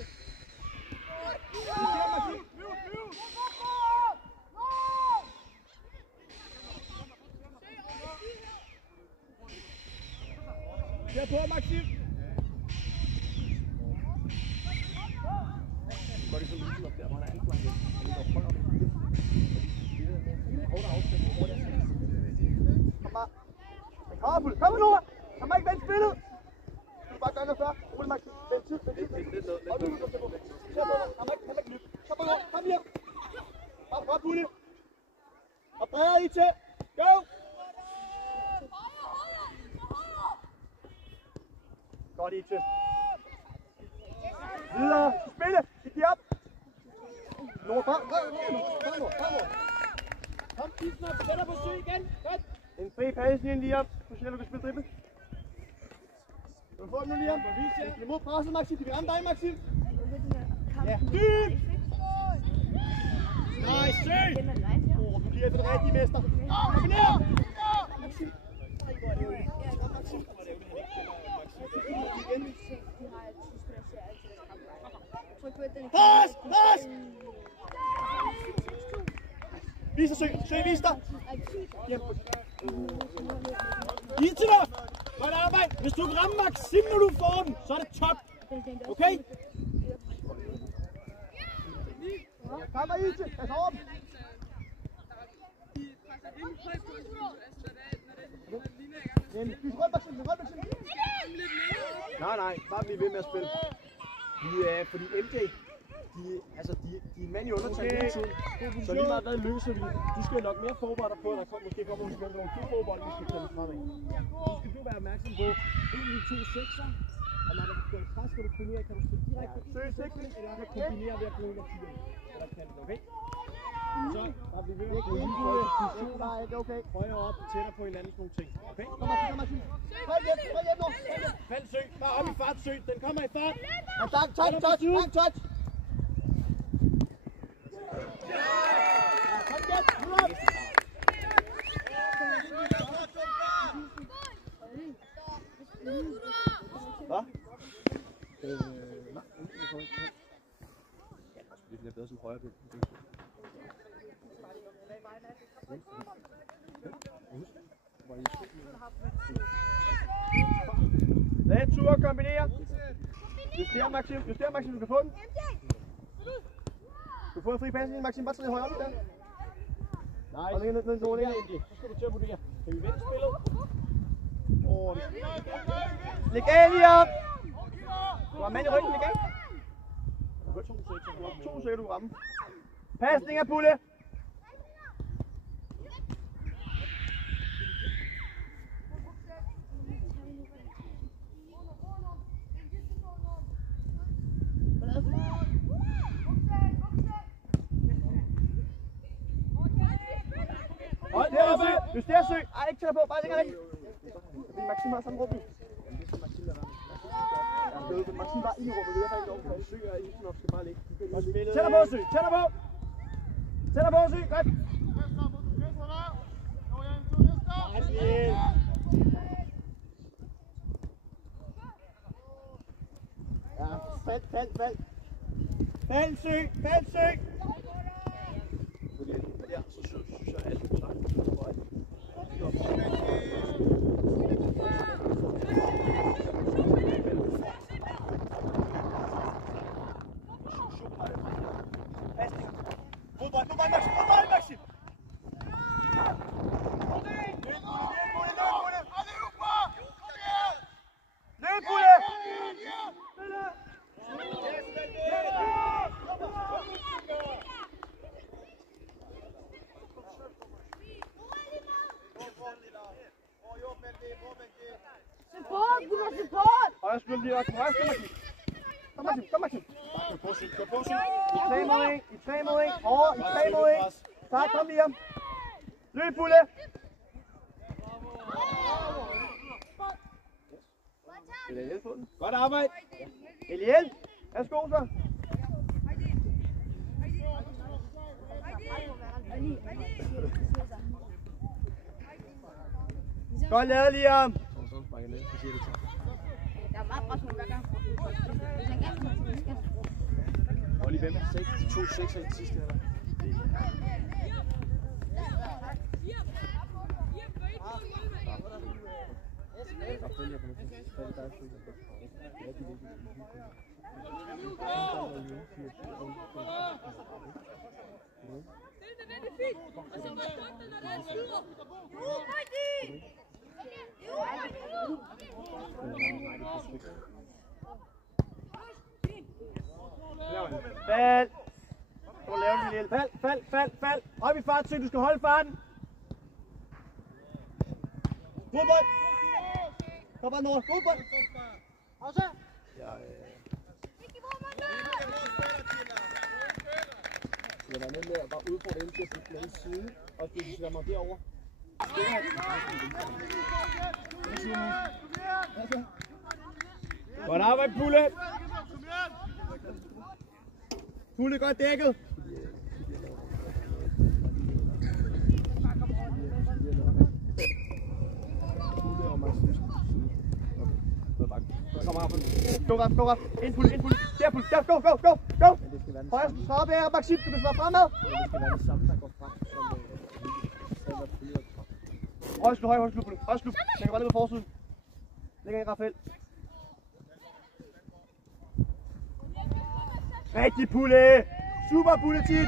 Kør på, Maxim! Går det så lidt op der, hvor der er alt blandt. Kom bare. Kom, Bulle. Kom nu! Kom bare ikke vend spillet! Du kan bare gøre noget før. Rulle, Maxim. Vend tid. Og nu kom på. Kør på, kom ikke løb. Kom på, kom hjem. Op, Bulle. Og bredere i til. Go! Godt, Ite. Videre. Spille. Giv op. Nora, frem. Kom, Ethan op. Sæt dig på Søg igen. Godt. En fri passe lige op. Du siger, du kan spille dribbel. Du får den nu lige op. Imod presset, Maxim. De vil ramme dig, Maxim. Ja. Dyb. Nice, Søg. Du bliver efter det rigtige, mester. Kom ned. Maxim. Pas! Vis dig, Søg, vis dig! Ethan op. Godt arbejde. Hvis du kan ramme Maxim, når du får den, så er det top. Okay? Kom bare, Ite! Pas op! Nej, bare bliv ved med at spille. Fordi MJ, de er mand i undertal hele tiden. Så lige meget hvad løser vi. Du skal nok mere forberede dig på, at der måske kommer nogle fodbold, vi skal kæmpe fremad. Så skal du være opmærksom på, en af de 2 sekser, og når der går pres, skal du kombinere, kan du spille direkte eller kan kombinere ved at gå ind og 4. Eller kan du, okay? Så bare bliv ved med at gå ind på position, højere op, tættere på hinanden, sådan nogle ting. Okay? Kom Martin. Hold hjem nu. Fald søg, bare op i fart søg. Den kommer i fart. Og touch. Hvad? Nej, det bliver bedre som højre ben. Lad tur og kombinere. Juster Maxim, du kan få den. Du får en fri pasning, Maxim, bare træde højere op der. Nej, og ned. så skal du til at vurdere. Kan vi vende spillet? Læg af, Liam! Du har mand i ryggen, læg af. 2 sækker du ramme. Pasning af Pulle. Juster søg. Ej, ikke tæller på. Bare længere væk. Det er Maxim har samme rum. Maxim bare i rummet. Det er faktisk over. Søg og Isenhoff skal bare ligge. Tæller på, søg. Tæller på, søg. Godt. Ja, fald. Fald, søg. Ja, så synes jeg alt er sagt. Fodbold, Maxim! Løb, Pulle! Support! Højre skyld lige op. Højre skyld, Maxim. Kom, Maxim. Gå på syg. I 3 mod 1. I 3 mod 1. Tak, kom lige om. Løb, Pulle. Eliel på den. Godt arbejde. Eliel. Værsgo så. Godt lavet, Liam. Og lige hvem? 2 6 i den sidste her. Fald. Så laver vi lige. Fald. Op i fart, så du skal holde farten. Fodbold. Kom bare Nord. Fodbold. Pause. Jeg var med at bare udfordre MJ på den anden side, og det skal være mig derovre. Godt arbejde, Pulle. Pulle godt dækket. Go, Raf. Ind, Pulle. Der, Pulle. Der, go. Højre, så op her, Maxim. Du kan svare fremad. Det skal være det samme, der går frem, som Højre slu, Pulle. Højre slu. Jeg kan bare ned på forsiden. Lægger i Rafael. Rigtig, Pulle. Super, Pulle, tit.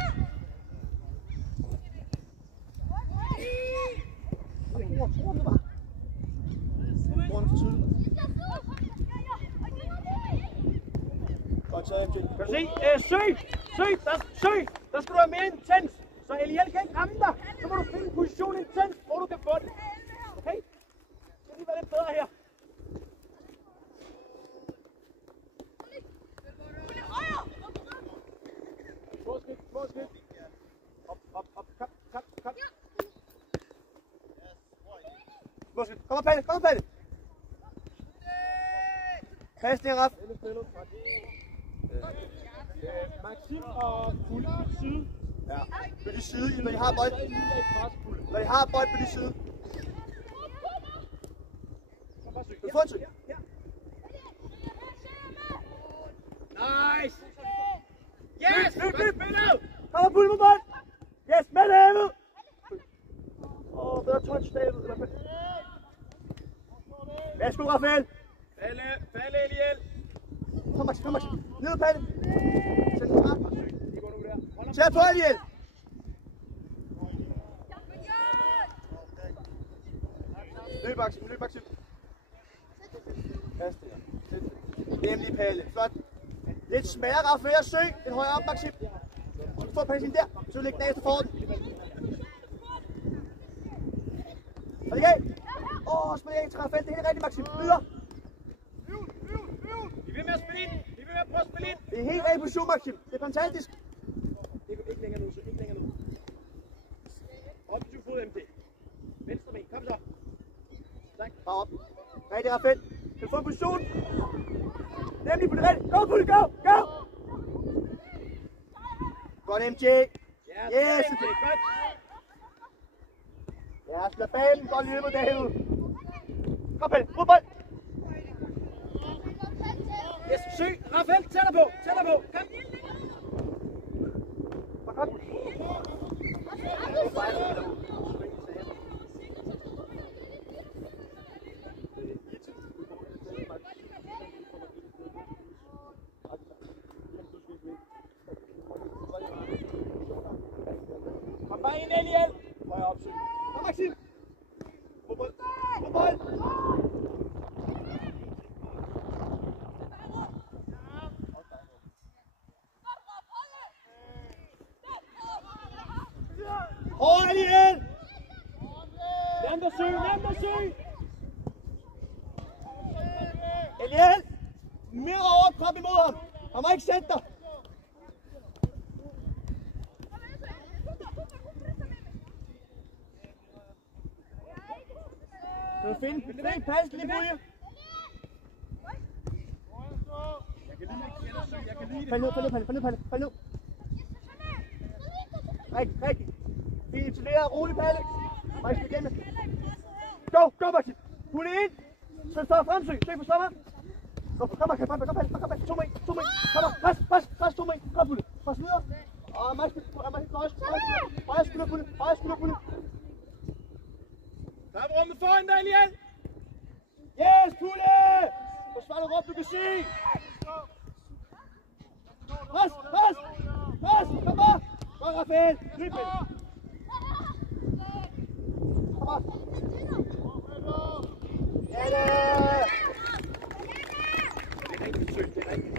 Kan du se? Søg! Der skal du være mere intens. Så Eliel kan ikke ramme dig. Så må du finde en position intens, hvor du kan få den. Okay? Det skal lige være lidt bedre her. Små skridt. Op. Kom. Små skridt. Kom og Palle. Pasning, Raf. Maxim og Fulle på side. Ja, på de side, når de har bold. Når de har bold på de side. Du får en søg. Nice! Yes! Løb! Kom og Fulle på bold. Yes, med David. Bedre touch, David. Værsgo, Rafael. Palle, Eliel. Kom, Maxim. Ned, Palle. Sæt den frem. De går nu der. Tag på, Eliel. Løb, Maxim. Pas det her. Nemlig, Palle. Flot. Lidt smagere, Rafael. Søg. Den højere op, Maxim. Du får Palle der. Så læg den af efter forhånden. Er det galt? Spil ikke til Rafael. Det er helt rigtigt, Maxim. Videre. Vi vil med at spille ind. Vi vil med at prøve at spille ind. Det er helt rigtig position, Maxim. Det er fantastisk. Ikke længere nu, så ikke længere nu. Op til fod, MT. Venstre ben, kom så. Tak. Bare op. Rigtig, Rafael. Kan du få en position? Nemlig på det rigtige. Go, Pulle, go! Godt, MJ. Yes, MT, godt. Ja, slå banen. Godt løbet, David. Kom, Pelle. Brug bold. Yes, søg. Rafael, tæt dig på. Kom. Kom. Kom bare ind, Eliel. Højre opsøg. Kom, Maxim. Brug bold. Hård, Eliel! Nemt at søge. Eliel! Mere overkrop imod ham. Han må ikke sætte dig. Kan du finde en passende i buje? Fald nu. Rigtig. Vi isolerer roligt, Palle. Maxim igen. Go, Maxim. Pulle ind. Så står fremsøg. Søg på stopper. Kom, Palle. 2 meter. Kom, pres 2 meter. Kom, Pulle. Pres videre. Og Maxim, højre skulder, Pulle. Der er rummet foran dig, Eliel. Yes, Pulle! Forsvar du råb, du kan se. Pres! Kom op! Godt, Rafael! Løb med det! Kom op! Ja da! Det er rigtig søgt, det er rigtigt.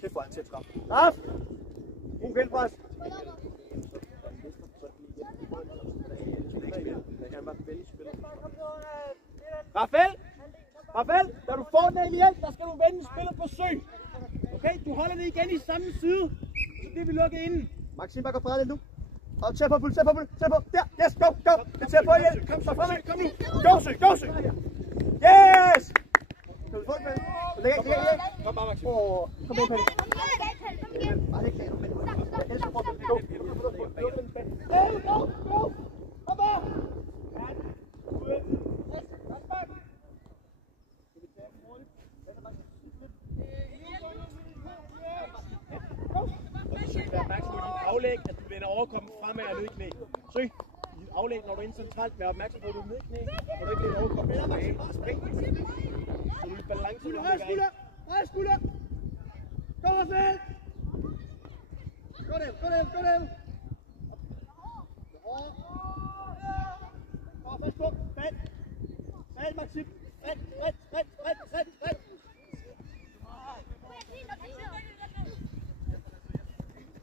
Kæft, hvor er han tæt frem. Raf! God vindpres! Rafael, da du får den af Eliel, der skal du vende spillet på søg. Okay, du holder det igen i samme side, så det vil lukke inden. Maxim bakker fra lidt nu. Og tæt på, Pulle. Der, yes, go. Det er tæt på, Eliel. Kom så fremad. Kom nu. Go, søg. Yes! Kan du få den, Palle? Læg. Kom bare, Maxim. Kom ind, Palle. Bare læg det, men jeg elsker på det. Go. Kom bare. Aflæg, at du vender overkommen fremad og ned i knæ. Søg. Dit aflæg, når du er inde centralt, vær opmærksom på, at du er ned i knæ. Når du ikke vender overkommen tilbage. Så du er i balance, når du ligger ind. Højre skulder! Gå, Rafael! Gå dem! Fast på! Fald, Maxim! Fald!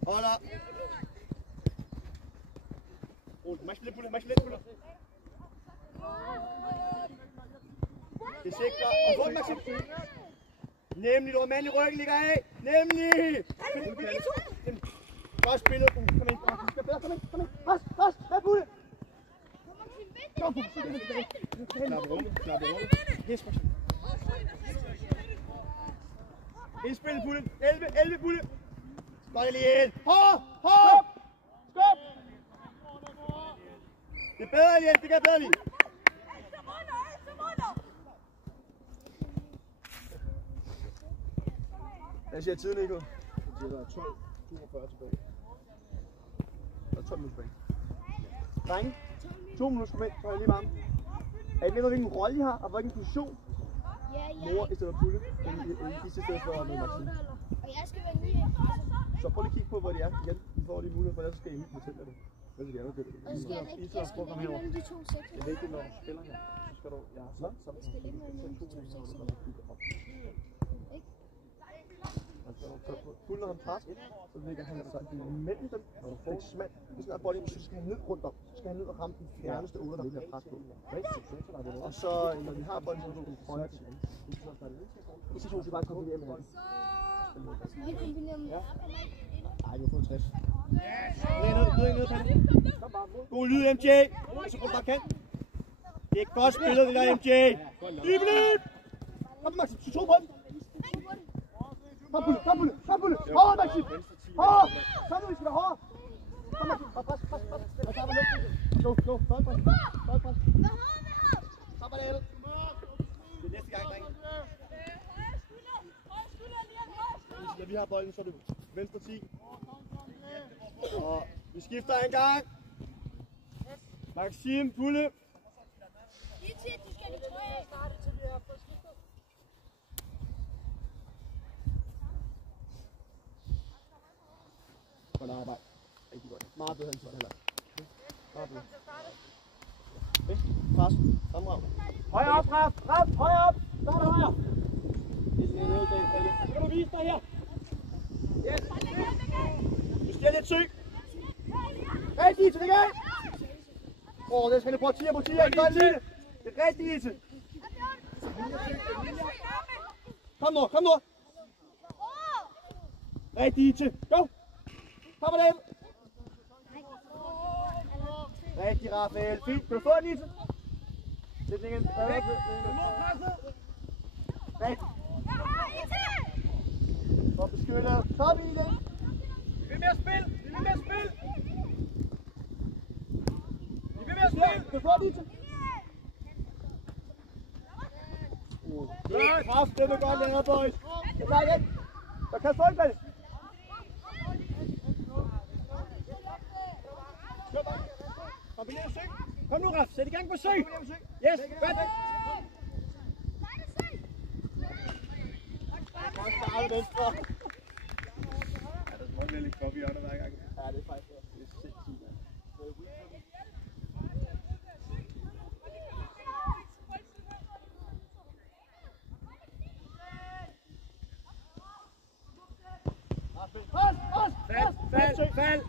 Holder. Max spille pulle. Det sigter. Og rundt, Maxim. Nemlig, du har mand i ryggen, ligger af. Nemlig. Godt spillet. Kom ind. Kom ind. Pas. Hvad pulle? Kom på. Klap rum. Yes, Maxim. Indspillet pulle. 11 pulle. Spark lige ind. Hop. Skop. Det er bedre, Jens. Det kan bedre lige. Hvad siger tiden, Nico? Der er 12:42 tilbage. Der er 12 minutter tilbage. Drenge, 2 minutter skal med, så er jeg lige varme. Er I med, hvilken rolle I har, og hvilken position? Mor i stedet for pulle. I stedet for noget Maxim. Og jeg skal være ny. Så prøv lige at kigge på, hvor de er igen. I får lige mulighed for, ellers skal I ikke fortælle det. Hvad skal de andre det? Og skal jeg ikke mellem de to sekser. Det er vigtigt, når du spiller her. Så skal du... Jeg har sagt sammen. Jeg skal ligge mellem de to sekser. Kun når han presser, så ligger han altså imellem dem. Og du får ikke smalt. Hvis han er bolden, så skal han ned rundt om. Så skal han ned og ramme den fjerneste 8, der bliver pres på. Og så, når vi har bolden, så er du højre til. I situation skal bare kombinere med ham. Skal vi kombinere med? Nej, du har fået 60. God lyd, MJ. Så går du bare kan. Det er godt spillet, det der MJ. Ibelip! Kom, Maxim, så 2 på den. Kom, Bulle. Hård, Maxim. Hård. Kom nu, vi skal være hård. Kom, Maxim. Pres. Og så har vi luften. Go. Boldpres. Så bare det. Det er næste gang, drenge. Når vi har bolden, så er det venstre 10. Og vi skifter en gang. Maxim, Bulle. Godt arbejde. Rigtig godt. Meget bedre end sådan heller. Meget bedre. Pres. Fremrag. Højre op, Raf. Højre op. Så er det højre. Så kan du vise dig her. Yes. Du stiger lidt syg. Rigtig, Ise, det gør. Det skal du prøve 10 på 10. Det er rigtig, Ise. Kom nu. Rigtig, Ise. Go. Kom med den. Rigtig, Rafael. Fint. Kan du få den, Ise? Lidt længere. Rigtig. Og beskyttet. Kom i det. Vi vil med at spille. Kan du få den, Ise? Kraft, det vil godt længere, boys. Det er igen. Der kan få en plads. Kom nu, Raf. Sæt i gang på søg. Yes, godt. Godt startet venstre. Ja, der er meget vel kom i ånden hver gang. Ja, det er faktisk det er sindssygt, mand. Fald.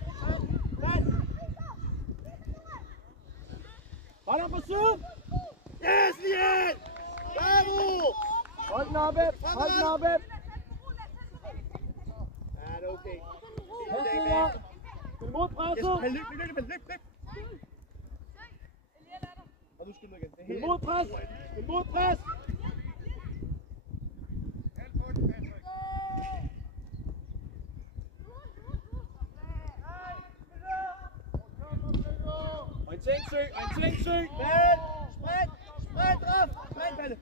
Hold op på siden. Yes, lige! Bravo! Hold den oppe. Ja, det er okay. Spil mod presset. Yes, løb. Og nu skal du igen. Spil mod pres. Og en tænksøg. Spræt, Raf. Spræt, Palle.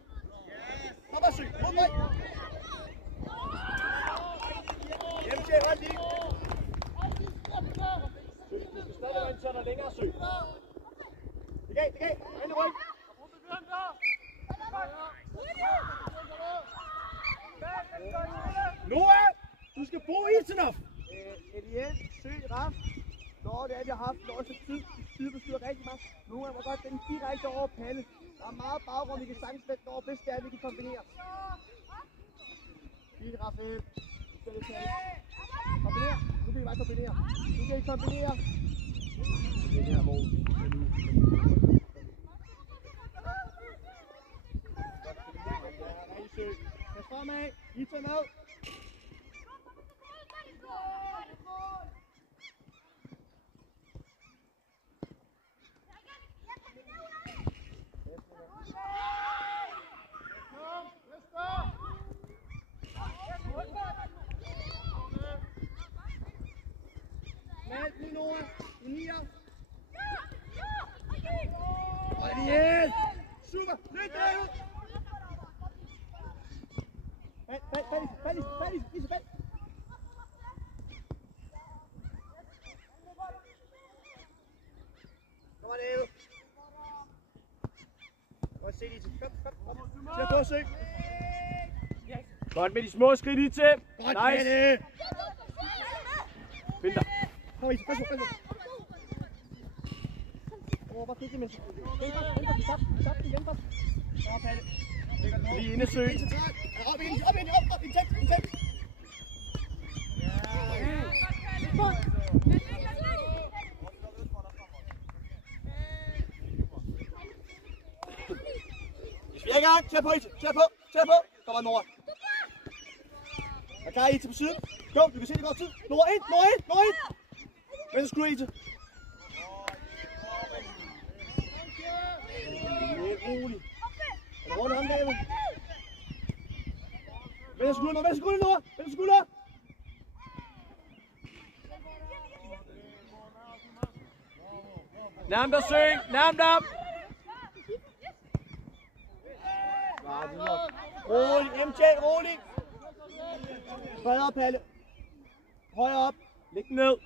Kom og søg. Hold mig. MJ, hold lige. Du skal stadig være en tørner længere søg. Det gav. Ind i ryg. Noah, du skal bruge Ilsenov. Elias, søg, Raf. Nå, det er, vi har haft også tid på styr rigtig meget. Nu er man godt den direkte over Palle. Der er meget baggrund, vi kan sagtens vente over, hvis det er, vi kan kombinere. Fint, Rafael. Kombinere. Nu bliver vi bare bare kombinere. Nu kan I kombinere. Det her, hvor Pas fremad. I tager med. Mand, nu Noah. Du nier. Og yes! Super! Løb derud! Fald i! Kom on, David. Kom, se lige til. Kom. Tag på, søg. Godt med de små skridt i til. Godt, Nice. Mette. Find dig. Kom i, pas på. Åh, hvor fik det med sig. Stop igen, pas. Nå, Palle. Lige inde søg. Op igen, intens. Vi er i gang. Tag på. Kom on, Nora. Og klar, Ita på siden. Go, du kan se det godt tid. Nora ind. Venstre skulder, Ita. Lidt rolig. Er der rundt om, David? Venstre skulder, Nora. Nærm dig søg. Nærm dig. Rolig, MJ, rolig. Bredere, Palle. Højere op. Læg den ned.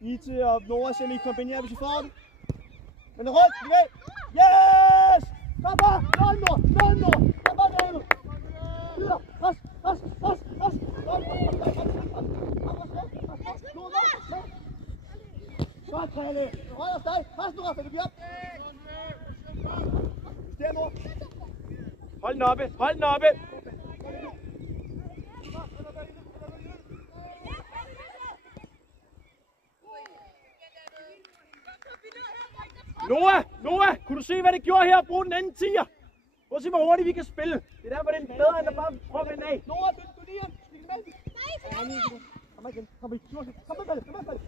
Ite og Nora ser I kombinerer, hvis I får den. Men rundt, bevæg. Yes! Kom bare, Nora. Kom bare, David. Videre, pres. Godt, Palle. Hold os dig. Pres nu, Rafa, det bliver op. Der, Nora. Hold den oppe. Noah, kunne du se, hvad det gjorde her? Brug den anden tier. Prøv at se, hvor hurtigt vi kan spille. Det er derfor, det er bedre, end at bare prøve at vende af. Nora, du lige ham. Stik med. Kom igen. Kom med, Palle. Kom med, Palle.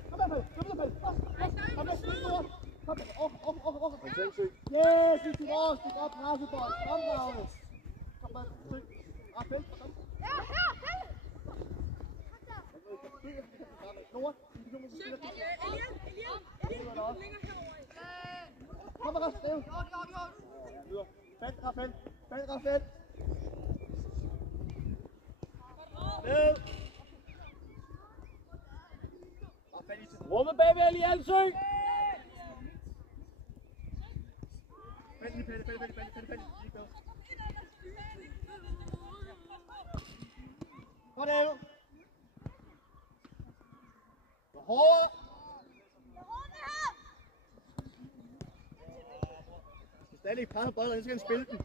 Yes, det er også. Det er godt pressebold. Kom, Ralle. Kom med, søg. Rafael, kom. Nora, du kan måske spille. Kom med, Rafael. Fald, Rafael. Ned. Rummet bagved Ali Alsø. Fald lige, Palle. Kom, David. Hårdere. Stadig ikke presse bolden, så skal han spille den.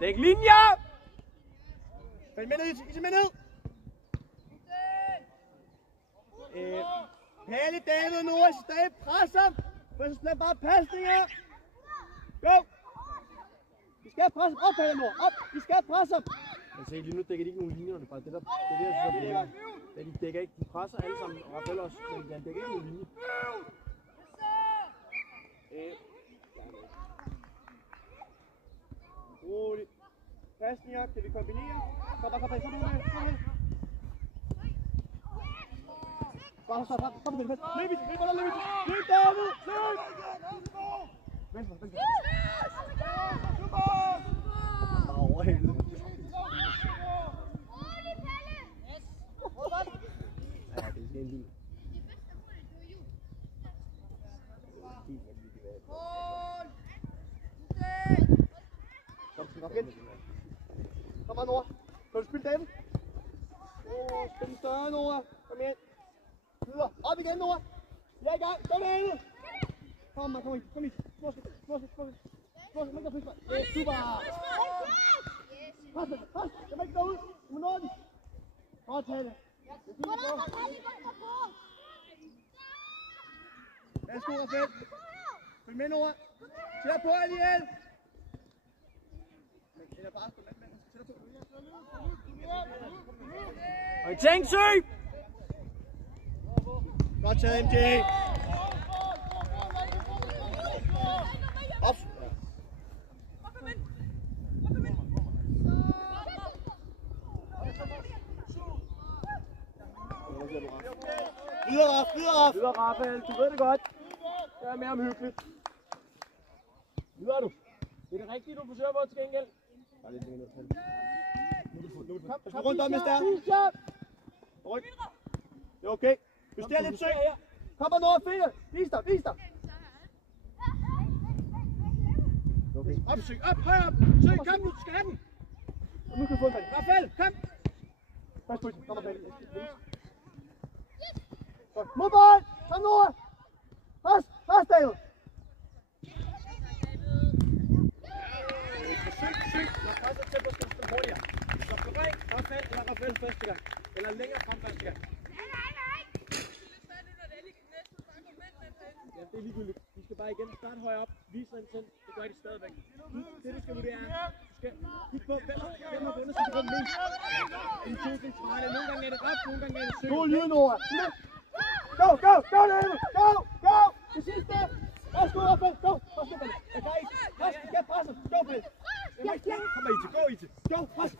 Dæk linjer. Fald med ned, Ise med ned. Palle, David og Nora, stadig presser. For så bliver bare pasninger. Go! Vi skal presse op, Palle, Nora. Op! Vi skal presse op. Men se, lige nu dækker de ikke nogen linjer, det er bare det, der jeg synes er problemet. Ja, de dækker ikke, de presser alle sammen, og Rafael også, men de dækker ikke nogen linje. Roligt. Pasninger, kan vi kombinere? Kom med. Kom med. Løb, David! Løb! Venstre. Over helvede. Ja, det er en lille. Kom on, Nora. Kan du spille David? Spil større, Nora. Kom igen. Videre. Op igen, Nora. Vi er i gang. Kom David. Kom i. Små. Super. Pas. Jeg må ikke gå ud. Du må nå den. Godt, Palle. Det er fint, Værsgo, Rafael. Følg med, Nora. Tæt på, Aliel. Og tænk, Sø! Godt taget, MJ. Op. Videre, Videre, Rafael. Du ved det godt. Det er mere omhyggeligt. Videre, du. Det er det rigtige, du forsøger på til gengæld. Kom rundt om, hvis det er. Ryk. Det er okay. Juster lidt, Sø. Kom og nå at finde. Vis dig. Okay. Op, Sø. Op, højere op. Sø, kom nu. Du skal have den. Og nu kan du få en fald. Rafael, kom. Pas på den. Kom og fald. Modbold! Kom nu! Pas, David! Søg. Når presset til, skal du spille hurtigere. Så på vej, Rafael eller Rafael første gang. Eller længere frem første gang. Ja, det er ligegyldigt. De skal bare igen starte højere op. Vise dig intent. Det gør de stadigvæk. Det du skal vurdere er, du skal kigge på, hvem har vundet sit rum mest. En todsningstræne. Nogle gange er det ret, nogle gange er det søg. God lyd, Nora. Go, David! Go! Det sidste! Værsgo, Rafael! Go! Jeg kan ikke. Pas, vi skal presse. Go, Pelle! Kom med, Ite. Gå, Ite. Go, pres!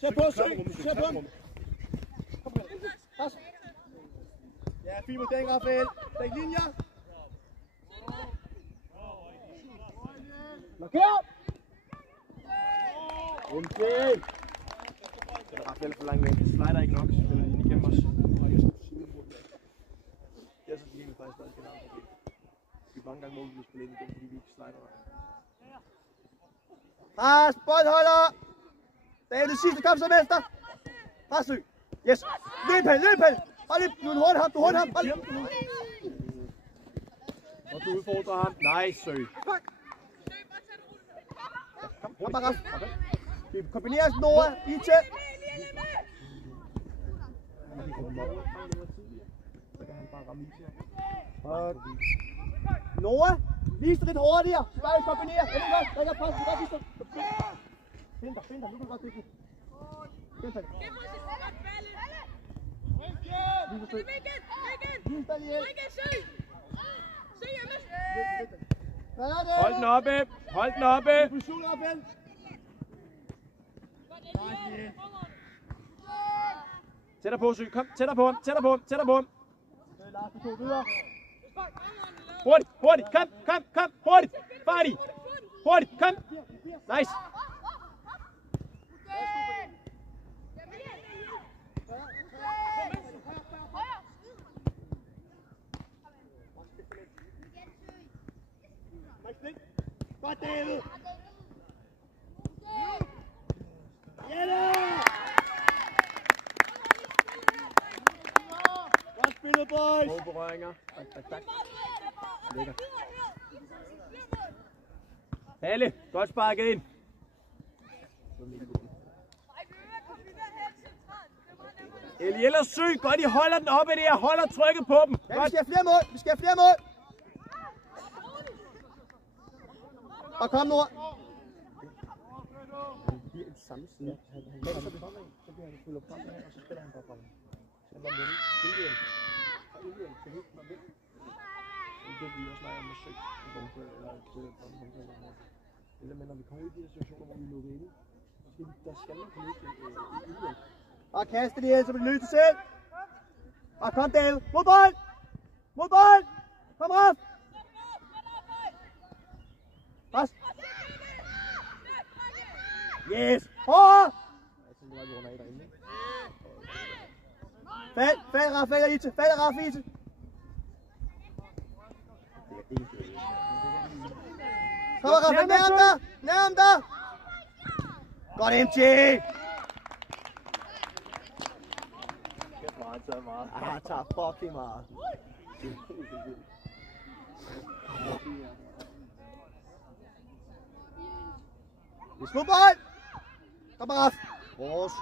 Tæt på, Sø! Tæt på ham! Kom, Pelle. Pas! Ja, fin model, Rafael. Læg linjer. Marker! MJ! Rafael for langt væk. Slider ikke nok. Spiller ind igennem os. Det er så virkelig faktisk stadig et andet problem. Vi mange gange må vi spille ind igen, fordi vi ikke slider. Pres, boldholder! David, det sidste, kom så, mester! Pres, Sø! Yes! Løb, Pelle! Hold lidt! Du hurtigt ham! Hold lidt! Og du udfordrer ham. Nice, Sø. Kom bare, Raff! Vi kombinerer Nora, Ite! Nora, vis dig lidt hurtigere. Så bare kombinere. Er det godt? Der er pres. Du kan godt vise dig. Find dig. Nu kan du godt dygtig. Find dig. Vis dig lige. Hold den oppe. Position op, vel. Tæt på, Sø. Kom, tættere på ham. Lars, du tog videre. Hurtigt. Kom. Hurtigt. Færdig. Hurtigt. Kom. Nice. Godt, David. Godt spillet, boys. Gode berøringer. Tak. Lækker. Palle, godt sparket ind. Eliel og Sø, godt I holder den oppe der. Holder trykket på dem. Ja, vi skal have flere mål. Og kom, Nord. Han bliver en samme side. Han kommer så bliver han fylder frem her, og så spiller han bare frem. Han var med Indian. Og Indian kan helt komme væk. Det vi også snakker om med Søg. Eller men når vi kommer ud i de her situationer, hvor vi er lukket inde, der skal man kunne løse Indian. Og kaste det ind, så vi løser det selv. Og kom, David. Mod bold. Kom, Raff. Pas. Yes. Fald, Rafael og Ite. Kom, Rafael, nærm dig. Godt, MJ. Han tager meget. Han tager fucking meget. Det er slutbold! Kom bare, Raff! Vores!